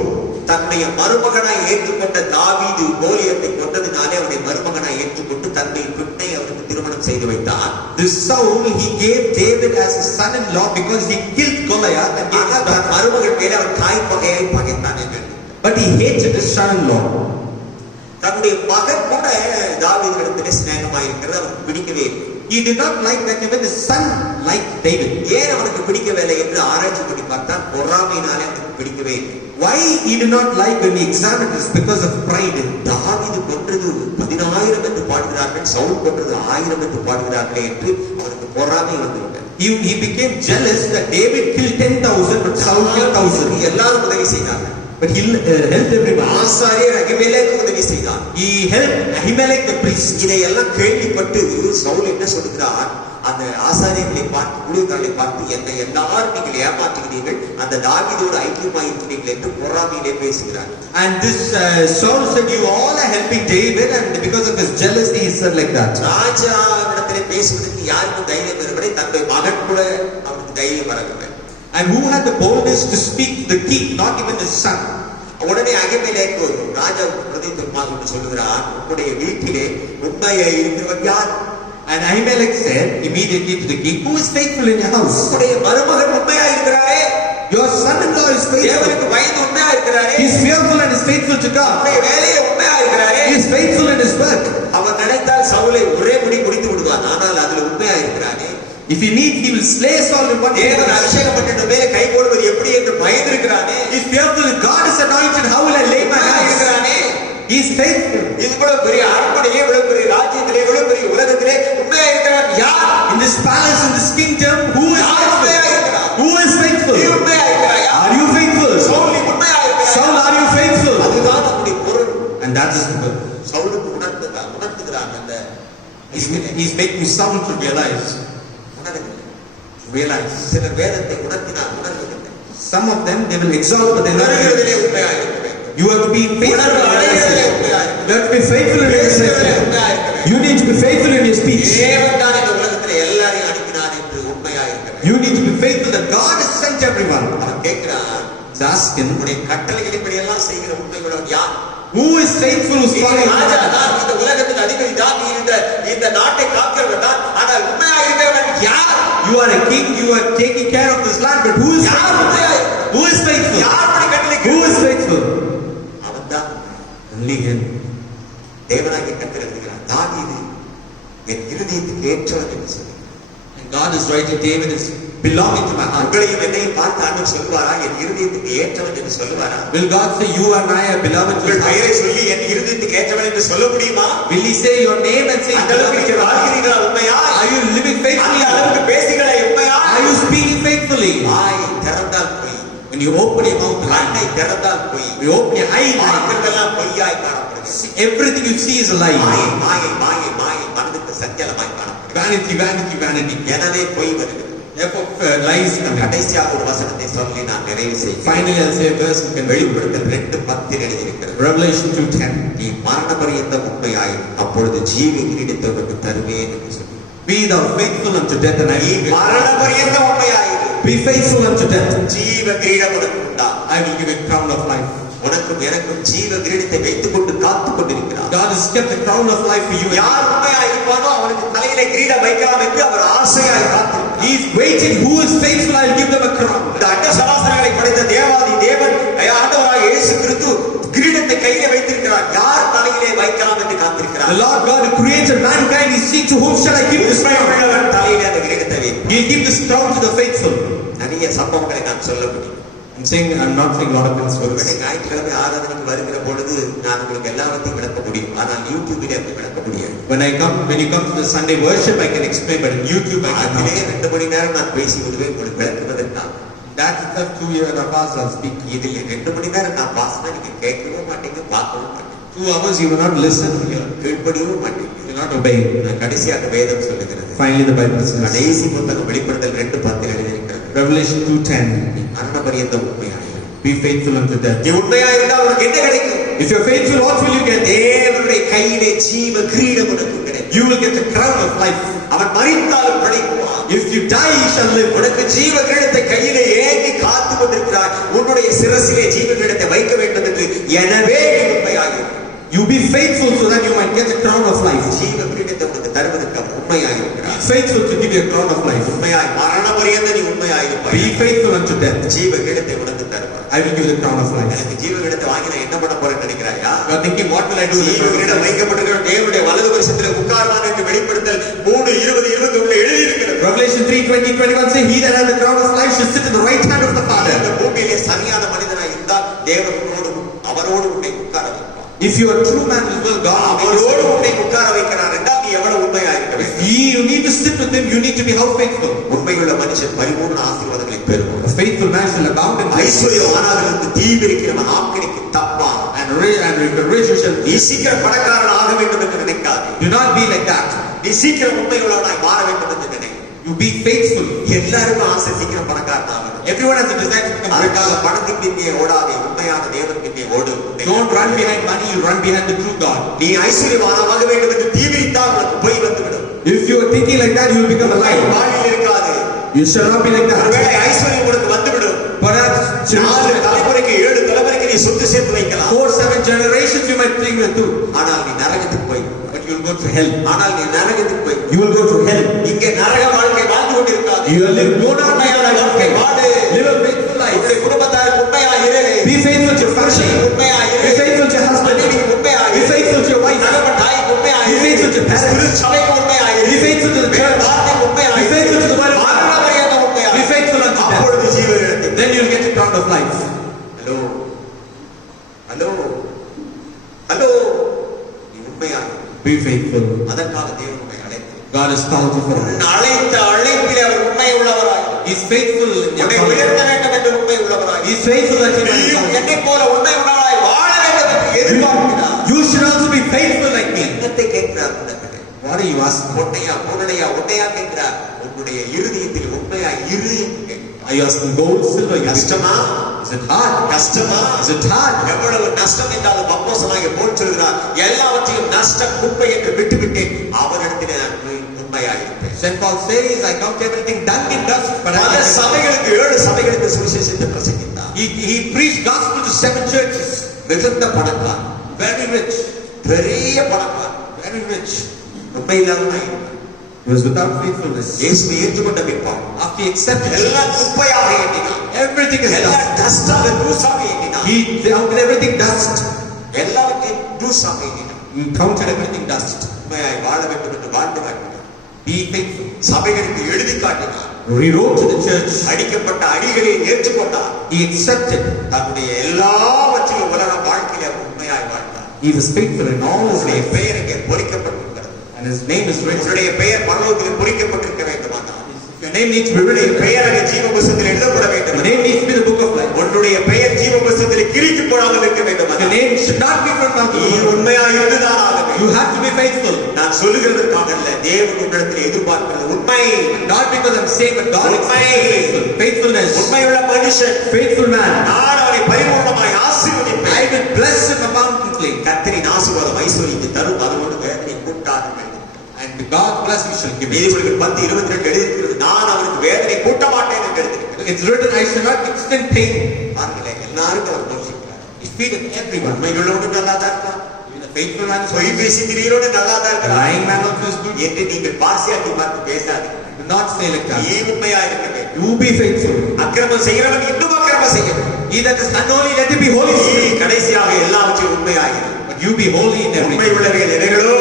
தன்னுடைய மருமகனாய் ஏற்றுக்கொண்ட தாவீது கோலியத்தை கொண்டதினாலே அவனை மருமகனாய் ஏற்றுக்கொண்டு தன்னுடைய பெண்ணை அவனுக்கு திருமணம் செய்து வைத்தார். This Saul, he gave David as his son-in-law because he killed Goliath and gave his தன் மருமகள் மேலே அவன் தாய் பகையை பகைத்தான் என்று. But he hated his son-in-law. தன்னுடைய மகன் கூட தாவீதிடத்திலே சிநேகமாய் இருக்கிறது அவனுக்கு பிடிக்கவே இல்லை. He did not like that even his son liked David. ஏன் அவனுக்கு பிடிக்கவில்லை என்று ஆராய்ச்சி பண்ணி பார்த்தால் பொறாமையினாலே அவனுக்கு பிடிக்கவே இல்லை. Why he did not like when he examined this? Because of pride. தாவீது கொன்றது 10,000 என்று பாடுகிறார்கள், சவுல் கொன்றது 1000 என்று பாடுகிறார்களே என்று அவனுக்கு பொறாமை வந்துவிட்டது. He became jealous that David killed 10,000 but Saul killed 1,000. எல்லாரும் உதவி செய்தார்கள். But he helped everyone. ஆசாரியர் அகிமெலேக்கு உதவி செய்தான். He helped Ahimelech the priest. இதையெல்லாம் கேள்விப்பட்டு சவுல் என்ன சொல்கிறார்? அந்த ஆசாரியர்களை பார்த்து, ஊழியக்காரர்களை பார்த்து, என்னை எல்லாரும் நீங்கள் ஏமாற்றுகிறீர்கள், அந்த தாவீதோடு ஐக்கியமாய் இருக்கிறீர்கள் என்று பொறாமையிலே பேசுகிறார். And this Saul said, you all are helping David, and because of his jealousy he said like that. ராஜாவிடத்திலே பேசுவதற்கு யாருக்கும் தைரியம் வரவில்லை. தன்னுடைய மகன் கூட அவனுக்கு தைரியம் வரவில்லை. And who had the boldness to speak to the king, not even his son? உடனே அகிமெலேக்கு ராஜாவுக்கு பிரதியுத்தரமாக சொல்லுகிறார், உன்னுடைய வீட்டிலே உண்மையாய் இருக்கிறவர் யார்? And Ahimelech said immediately to the king, Who is faithful in your house? உன்னுடைய மருமகன் உண்மையாய் இருக்கிறாரே. Your son-in-law is faithful. தேவனுக்கு பயந்து உண்மையாய் இருக்கிறாரே. He is fearful and is faithful to God. அவருடைய வேலையை உண்மையாய் இருக்கிறாரே. He is faithful in his work. அவன் நினைத்தால் சவுலை ஒரே முடி முடித்து விடுவான். ஆனால் அதில் உண்மையாய் இருக்கிறானே. If he need, he will slay Saul in one day. தேவன் அபிஷேகம் பண்ணின மேலே கை போடுவது எப்படி என்று பயந்து இருக்கிறானே. He is fearful. If God is anointed, how will I lay my hands? இருக்கிறானே. He is faithful. இவ்வளவு பெரிய அரண்மனையே, இவ்வளவு பெரிய ராஜ்யத்திலே, இவ்வளவு பெரிய உலகத்திலே உண்மையாய் இருக்கிறவன் யார்? In this palace, in this kingdom, who is உண்மையாய் faithful? இருக்கிறான்? Who is faithful? நீ உண்மையாய் இருக்கிறாயா? Are you faithful? சவுல் நீ உண்மையாய் இருக்கிறாயா? Saul, are you faithful? அதுதான் நம்முடைய பொருள். And that is the word. சவுலுக்கு உணர்த்துகிறான் அந்த He's making Saul to realize. realize. சிலர் வேதத்தை உணர்த்தினார், உணர்வதில்லை. Some of them, they will exalt, but they not. உணர்கிறதிலே உண்மையாய் இருக்க வேண்டும். You have to be faithful. You have to be faithful in your message. You need to be faithful in your speech. தேவன் தான் இந்த உலகத்திலே எல்லாரையும் அனுப்பினார் என்று உண்மையாய் இருக்க வேண்டும். You need to be faithful that God has sent everyone. அவன் கேட்கிறான், Asking, உன்னுடைய கட்டளைகளின்படி எல்லாம் செய்கிற உண்மையுள்ளவன் யார்? who is faithful who's following Raja God? தான், இந்த உலகத்தின் அதிபதி தான், நீ இந்த நாட்டை காக்கிறவன் தான். ஆனால் உண்மையாய் இருக்கிறவன் யார்? You are a king, you are taking care of this land, but who is யார் faithful? உண்மையாய்? Who is faithful? யார் உன்னுடைய கட்டளைக்கு? Who is faithful? அவன் தான். Only him. தேவனாகிய கர்த்தர் எழுதுகிறார், தாவீது என் இருதயத்துக்கு ஏற்றவன் என்று சொல்லி. And God is writing, David is belonging to my heart. உங்களையும் என்னையும் பார்த்து ஆண்டவர் சொல்லுவாரா, என் இருதயத்துக்கு ஏற்றவன் என்று சொல்லுவாரா? Will God say, you and I are beloved to உங்கள் his heart? பெயரை சொல்லி என் இருதயத்துக்கு ஏற்றவன் என்று சொல்ல முடியுமா? Will he say your name and say, அந்த அளவுக்கு நீங்கள் வாழ்கிறீர்களா உண்மையா? are you living faithfully? அந்த அளவுக்கு பேசுகிறா உண்மையா? Are you speaking faithfully? வாய் திறந்தால் பொய், When you open your mouth, கண்ணை திறந்தால் பொய், you open your eye, பார்க்கிறதெல்லாம் பொய்யாய் காணப்படுகிறது. everything you see is a lie. மாயை மாயை மாயை மாயை மனதுக்கு சஞ்சலமாய் காணப்படுகிறது. Vanity, vanity, vanity. எனவே பொய் வருகிறது. Therefore, lies come. கடைசியாக ஒரு வசனத்தை சொல்லி நான் நிறைவு செய்கிறேன். Finally, I'll say a verse in conclusion. வெளிப்படுத்தல் 2:10 எழுதியிருக்கிறது. Revelation 2:10. நீ மரண பரியந்த உண்மையாய் அப்பொழுது ஜீவ கிரீடத்தை உனக்கு தருவேன் என்று சொல்லி. Be thou faithful unto death, and I நீ will give. மரண பரியந்த உண்மையாயிரு. Be faithful unto death. ஜீவ கிரீடம் உனக்கு உண்டா? I will give a crown of life. உனக்கும் எனக்கும் ஜீவ கிரீடத்தை வைத்துக் கொண்டு காத்துக் கொண்டிருக்கிறார். God has kept the crown of life for you. யார் உண்மையா இருப்பானோ அவனுக்கு தலையிலே கிரீடம் வைக்கலாம் என்று அவர் ஆசையாய் காத்திருக்கிறார். He is waiting. Who is faithful, I will give them a crown. இந்த அண்ட சராசரங்களை படைத்த தேவாதி தேவன் ஆண்டவராகிய இயேசு கிறிஸ்து கிரீடத்தை கையிலே வைத்திருக்கிறார். யார் தலையிலே வைக்கலாம் என்று காத்திருக்கிறார். The Lord God who created mankind, He seeks to whom shall I give this crown? உண்மையுள்ளவன் தலையிலே அந்த கிரீடத்தை வைப்பார். He will give this crown to the faithful. நிறைய சம்பவங்களை நான் சொல்ல முடியும். I'm not saying a lot of things for this. ஞாயிற்றுக்கிழமை ஆராதனைக்கு வருகிற பொழுது நான் உங்களுக்கு எல்லாத்தையும் விளக்க முடியும். ஆனால் யூடியூபிலே அப்படி விளக்க முடியாது. When you come to the Sunday worship, I can explain, but in YouTube I cannot. அதிலே 2 மணி நேரம் நான் பேசி விடுவேன் உங்களுக்கு விளக்குவதற்காக. That is the 2 years of us I'll speak. இதில் 2 மணி நேரம் நான் பாசினா நீங்க கேட்கவும் மாட்டீங்க, பார்க்கவும் மாட்டீங்க. 2 hours you will not listen here. கீழ்ப்படியவும் மாட்டீங்க. You will not obey. கடைசியாக வேதம் சொல்லுகிறது. Finally the Bible says. கடைசி புத்தகம் வெளிப்படுத்தல் 2:10 எழுதியிருக்கிறது. Revelation 2:10. மரண பரியந்தம் உண்மையாயிரு. Be faithful unto death. நீ உண்மையாயிருந்தால் உனக்கு என்ன கிடைக்கும்? If you are faithful, what will you get? தேவனுடைய கையிலே ஜீவ கிரீடம் உனக்கு கிடைக்கும். You will get the crown of life. அவன் மரித்தாலும் பிழைப்பான். If you die, you shall live. உனக்கு ஜீவ கிரீடத்தை கையிலே ஏந்தி காத்து கொண்டிருக்கிறாய். உன்னுடைய சிரசிலே ஜீவ கிரீடத்தை வைக்க வேண்டும் என்று. எனவே நீ உண்மையாயிரு. You be faithful so that you might get the crown of life. ஜீவ கிரீடத்தை உனக்கு தருவதற்கு அவன் உண்மையாயிருக்கிறார். Faithful to give you a crown of life. உண்மையாய் மரண பரியந்தம் நீ உண்மையாயிருப்பாய். Be faithful unto death. ஜீவ கிரீடத்தை உனக்கு தருவார். I will give the crown of life. எனக்கு ஜீவ கிரீடத்தை வாங்கி நான் என்ன பண்ண போறேன்னு நினைக்கிறாயா? You are thinking, what will I do with the ஜீவ crown of கிரீடம் life? வைக்கப்பட்டிருக்கிற தேவனுடைய வலது வருஷத்துல உட்கார்வான் என்று வெளிப்படுத்தல் 3:20-21 எழுதியிருக்கிறது. Revelation 3:20-21 say, He that has the crown of life should sit in the right hand of the Father. இந்த பூமியிலே சரியான மனிதனாய் இருந்தால் தேவனோடு அவரோடு உன்னை உட்கார வைப்பார். If you are a true man as well, God will make அவரோடு you உன்னை உட்கார வைக்கிறார் என்றால் நீ எவ்வளவு உண்மையா இருக்க வேண்டும். You need to sit with Him. You need to be how faithful. உண்மையுள்ள மனுஷன் பரிபூர்ண ஆசீர்வாதங்களை பெறுவான். A faithful man shall abound in grace. ஐஸ்வர்யவானாவிலிருந்து தீவிரிக்கிறவன் ஆக்கினைக்கு தப்பான். And if you're rich, you shall. நீ சீக்கிரம் பணக்காரன் ஆக வேண்டும் என்று நினைக்காதே. Do not be like that. நீ சீக்கிரம் உண்மையுள்ளவனாய் மாற வேண்டும் என்று நினை. You be faithful. எல்லாருக்கும் ஆசை சீக்கிரம் பணக்காரன் ஆகணும். Everyone has a desire to become rich. அதற்காக பணத்தின் பின்னே ஓடாதே, உண்மையான தேவன் பின்னே ஓடு. Don't run behind money, you run behind the true God. நீ ஐஸ்வர்யவானாக வேண்டும் என்று தீவிரித்தால் உனக்கு பொய் வந்துவிடும். If you are thinking like that, you will become a liar. வாழ்வில் இருக்காது. You shall not be like that. ஒருவேளை ஐஸ்வர்யம் உனக்கு வந்துவிடும். Perhaps 4 தலைமுறைக்கு 7 தலைமுறைக்கு நீ சொத்து சேர்த்து வைக்கலாம். 4-7 generations you might think with too. ஆனால் நீ நரகத்துக்கு போய். But you will go to hell. ஆனால் நீ நரகத்துக்கு போய். You will go to hell. இங்கே நரக வாழ்க்கை வாழ்ந்து கொண்டிருக்காது. You will live go not உண்மையான வாழ்க்கை வாழு. live a faithful life. உன்னுடைய குடும்பத்தாருக்கு உண்மையா இரு. Be faithful to your family. உண்மையா இரு. Be faithful to your husband. மனைவிக்கு உண்மையா Be இரு. faithful to your wife. தகப்பன் தாய்க்கு உண்மையா Be இரு. faithful to parents. திருச்சபைக்கு உண்மையா இரு. Be faithful to the church. வார்த்தைக்கு உண்மையா Be இரு. faithful to the word of God. மரண பரியந்தம் உண்மையா Be இரு. faithful unto death. அப்பொழுது ஜீவ கிரீடத்தை. Then you will get the crown of life. Hello hello hello நீ உண்மையா இரு. Be faithful. அதற்காக தேவன் உண்மை அழைத்தார். God has called you for உன்னை that. அழைத்த அழைப்பிலே அவர் உண்மை உள்ளவராய். He is faithful in your உன்னை calling. உயர்த்த வேண்டும் என்று உண்மை உள்ளவராய். He is faithful that he might நீயும் call you. என்னைப் போல உண்மை உள்ளவராய் வாழ வேண்டும் என்று எதிர்பார்க்கிறார். You should also be faithful like me. என்னத்தை கேட்கிறார் உன்னிடத்திலே? What are you asking? உன்னையா கேட்கிறார். உன்னுடைய இருதயத்தில் உண்மையா இரு என்று கேட்கிறார். Are you asking gold, silver? கஷ்டமா? Is it hard? கஷ்டமா? Is it hard? எவ்வளவு நஷ்டம் என்றாலும் அப்போஸ்தலனாகிய பவுல் சொல்கிறார், எல்லாவற்றையும் நஷ்ட குப்பை என்று விட்டுவிட்டு அவரிடத்திலே நான் உண்மையாயிருப்பேன். Saint Paul says, I count everything dung in dust, but பல சபைகளுக்கு 7 சபைகளுக்கு சுவிசேஷத்தை பிரசங்கித்தார். he preached gospel to 7 churches. மிகுந்த பணக்கார், Very rich. பெரிய பணக்கார், Very rich. உண்மை இல்லாதவனாய் He was without faithfulness. இயேசுவை ஏற்றுக்கொண்ட பிற்பாடு After he accepted எல்லாம் குப்பையாக எண்ணினான். everything is எல்லாம் dust. டஸ்டாக தூசாக எண்ணினான். He counted everything dust. எல்லாவற்றையும் தூசாக எண்ணினான். He counted everything dust. உண்மையாய் வாழ வேண்டும் என்று வாழ்ந்து காட்டினான். Be faithful. சபைகளுக்கு எழுதி காட்டினான். He wrote to the church. அடிக்கப்பட்ட அடிகளை ஏற்றுக்கொண்டார். He accepted. தன்னுடைய எல்லாவற்றிலும் உலக வாழ்க்கையில அவர் உண்மையாய் வாழ்ந்தார். He was faithful in all his அவருடைய life. பெயர் இங்கே பொறிக்கப்பட்டிருக்கிறது. And his name is written. உன்னுடைய பெயர் பரலோகத்தில் பொறிக்கப்பட்டிருக்க வேண்டுமானால் Your name needs to be உன்னுடைய written. பெயர் அங்கே ஜீவ புஸ்தகத்தில் எழுதப்பட வேண்டும். Your name needs to be the book of life. உன்னுடைய பெயர் ஜீவ புஸ்தகத்தில் கிறுக்கி போடாமல் இருக்க Your வேண்டுமானால் name should not be from நீ the உண்மையாய் இருந்துதான் ஆக வேண்டும். You have to be faithful. நான் சொல்லுகிறதற்காக அல்ல, தேவன் உன்னிடத்தில் எதிர்பார்க்கிறது உண்மை. Not because I'm saying, but God is உண்மை. faithful. Faithfulness. உண்மையுள்ள மனுஷன் Faithful man. நான் அவனை பரிபூர்ணமாய் ஆசீர்வதிப்பேன். I will bless him abundantly. கர்த்தரின் ஆசீர்வாதம் ஐஸ்வரியத்தை தரும், அதோடு வேதனை கூட்டாது வேண்டும். And God bless you shall give it. நீதிமொழிகள் 10:22 எழுதியிருக்கிறது, நான் அவருக்கு வேதனை கூட்ட மாட்டேன் என்று எழுதியிருக்கிறது. It's written, I shall not extend pain. பாருங்களேன், எல்லாருக்கும் அவர் போஷிக்கிறார். He feedeth everyone. உண்மையுள்ளவனும் நல்லா தான் இருக்கான், Even the faithful man is பொய் பேசி திரிகிறவனும் நல்லா தான் the இருக்கிறான் lying man also is good. என்று நீங்கள் பார்சியாலிட்டி பார்த்து பேசாதீங்க. Do not say like that. நீ உண்மையா இருக்க வேண்டும். You be faithful. அக்கிரமம் செய்கிறவன் இன்னும் அக்கிரமம் செய்யணும். He that is unholy, let him be holy. நீ கடைசியாக எல்லாவற்றையும் உண்மையாயிரு. But you be holy in உண்மை everything. உள்ளவைகள் எவைகளோ,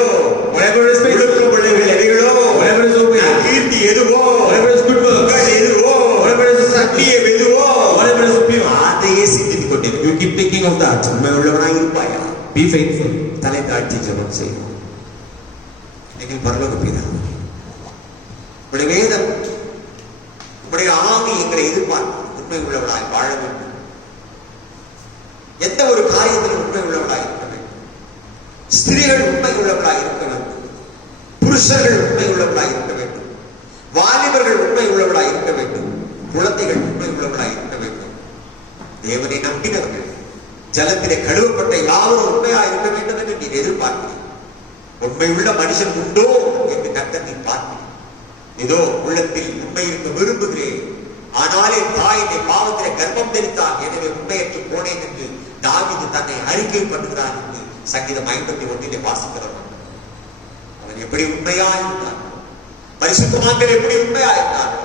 Whatever is faithful, ஒழுக்கம் உள்ளவைகள் எவைகளோ, whatever is obedient, கீர்த்தி எதுவோ, whatever is good works, புகழ் எதுவோ, whatever is sacrifice, சத்தியம் எதுவோ, whatever is pure, அதையே சிந்தித்துக் கொண்டிரு. you keep thinking of that. உண்மை உள்ளவனாய் இருப்பாயா? Be faithful. தலை தாழ்த்தி ஜெபம் செய்வோம். எங்கள் பரலோக பிதாவே, உம்முடைய வேதம், உம்முடைய ஆவி எங்களை எதிர்பார்க்கும். உண்மை உள்ளவனாய் வாழ வேண்டும். எந்த ஒரு காரியத்திலும் உண்மை உள்ளவனாய் இருக்க வேண்டும். ஸ்திரீகள் உண்மை உள்ளவனாய் இருக்க வேண்டும். புருஷர்கள் உண்மை உள்ளவனாய் இருக்க வேண்டும். வாலிபர்கள் உண்மை உள்ளவனாய் இருக்க வேண்டும். குழந்தைகள் உண்மை உள்ளவனாய் இருக்க வேண்டும். தேவனை நம்பினவர்கள், ஜலத்திலே கழுவப்பட்ட யாவரும் உண்மையாய் இருக்க வேண்டும் என்று நீர் எதிர்பார்க்கிறீர். உண்மை உள்ள மனுஷன் உண்டோ என்று கர்த்தர் நீர் பார்க்கிறீர். இதோ உள்ளத்தில் உண்மை இருக்க விரும்புகிறேன், ஆனால் என் தாய் என்னை பாவத்திலே கர்ப்பம் தரித்தார், எனவே உண்மையற்று போனேன் என்று தாவீது தன்னை அறிக்கை பண்ணுகிறான் என்று சங்கீதம் 51 வாசிக்கிறோம். அவன் எப்படி உண்மையாயிருந்தான், பரிசுத்தவான்கள் எப்படி உண்மையாயிருந்தான்.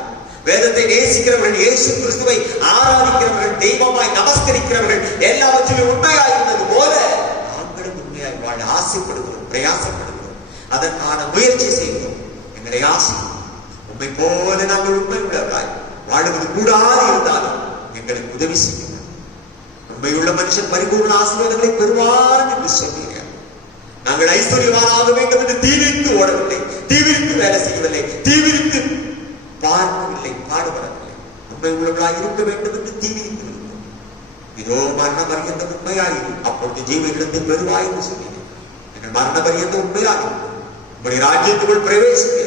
வேதத்தை நேசிக்கிறவர்கள், இயேசு கிறிஸ்துவை ஆராதிக்கிறவர்கள், தெய்வமாய் நமஸ்கரிக்கிறவர்கள் எல்லாவற்றிலும் உண்மையாயிருந்தது போல நாங்களும் உண்மையாய் வாழ ஆசைப்படுகிறோம், பிரயாசப்படுகிறோம். அதற்கான முயற்சி செய்கிறோம். எங்களை ஆசைக்கிறோம். உண்மை போல நாங்கள் உண்மை உள்ளவர்களாய் வாழுவது கூடாது இருந்தாலும் எங்களுக்கு உதவி செய்யும். உண்மையுள்ள மனுஷன் பரிபூர்ண ஆசீர்வாதங்களை பெறுவான் என்று சொன்னீர்கள். நாங்கள் ஐஸ்வர்யவானாக வேண்டும் என்று தீவிரித்து ஓடவில்லை, தீவிரித்து வேலை செய்யவில்லை, தீவிரித்து பார்க்கவில்லை, பாடுபடவில்லை. உண்மை உள்ளவர்களாய் இருக்க வேண்டும் என்று தீவிரித்து இருந்தோம். இதோ மரண பரியந்த உண்மையாயிரு, அப்பொழுது ஜீவ இடத்தை பெறுவாய் என்று சொன்னீர்கள். எங்கள் மரண பரியந்த உண்மையாயிருக்கும். உங்களுடைய ராஜ்யத்துக்குள் பிரவேசிக்க,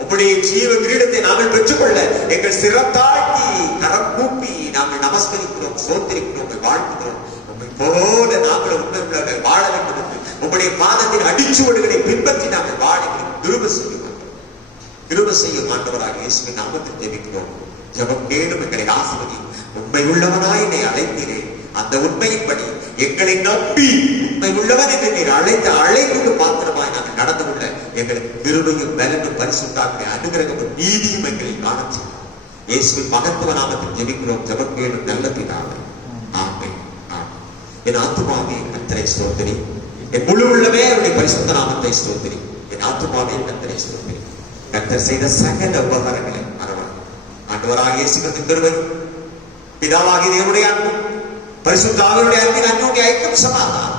உங்களுடைய ஜீவ கிரீடத்தை நாங்கள் பெற்றுக்கொள்ள எங்கள் சிரம் தாழ்த்தி கரம் கூப்பி நாங்கள் நமஸ்கரிக்கிறோம், சோத்திரிக்கிறோம், வாழ்த்துகிறோம். உண்மை போல நாங்கள் உண்மை உள்ளவர்கள் வாழ வேண்டும் என்று உங்களுடைய பாதத்தின் அடிச்சுவடுகளை பின்பற்றி நாங்கள் வாழ கிருபை செய்யும். கிருபை செய்யும் ஆண்டவராக இயேசுவின் நாமத்தில் ஜெபிக்கிறோம். ஜெபம் கேளும், எங்களை ஆசீர்வதி. உண்மை உள்ளவனாய் என்னை அழைத்தீரேன், அந்த உண்மையின்படி எங்களை நம்பி உண்மை உள்ளவன் என்று நீர் அழைத்த அழைப்புக்கு பாத்திரமாய் நாங்கள் நடந்து கொள்ள எங்களுக்கு கிருபையும் பலனும் பரிசுத்தாக்கிய அனுகிரகமும் நீதியும் எங்களை காணச் செய்யும். இயேசுவின் மகத்துவ நாமத்தில் ஜெபிக்கிறோம். ஜெபம் கேளும் நல்ல பிதாவே, ஆமென். என் ஆத்துமாவே கர்த்தரை ஸ்தோத்திரி, என் முழு உள்ளமே அவருடைய பரிசுத்த நாமத்தை ஸ்தோத்திரி. என் ஆத்துமாவே கர்த்தரை ஸ்தோத்திரி. கர்த்தர் செய்த சகல உபகாரங்களை மறவார். ஆண்டவராக இயேசு கிறிஸ்துவின் கிருபை, பிதாவாகிய தேவனுடைய அன்பும் பரிசுத்த ஆவியுடைய அன்பின் அன்பின் ஐக்கியம் சமாதானம்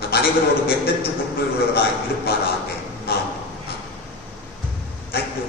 நம் அனைவரோடும் என்றென்றும் உண்மை உள்ளவராய் இருப்பாராக. ஆமென். Thank you.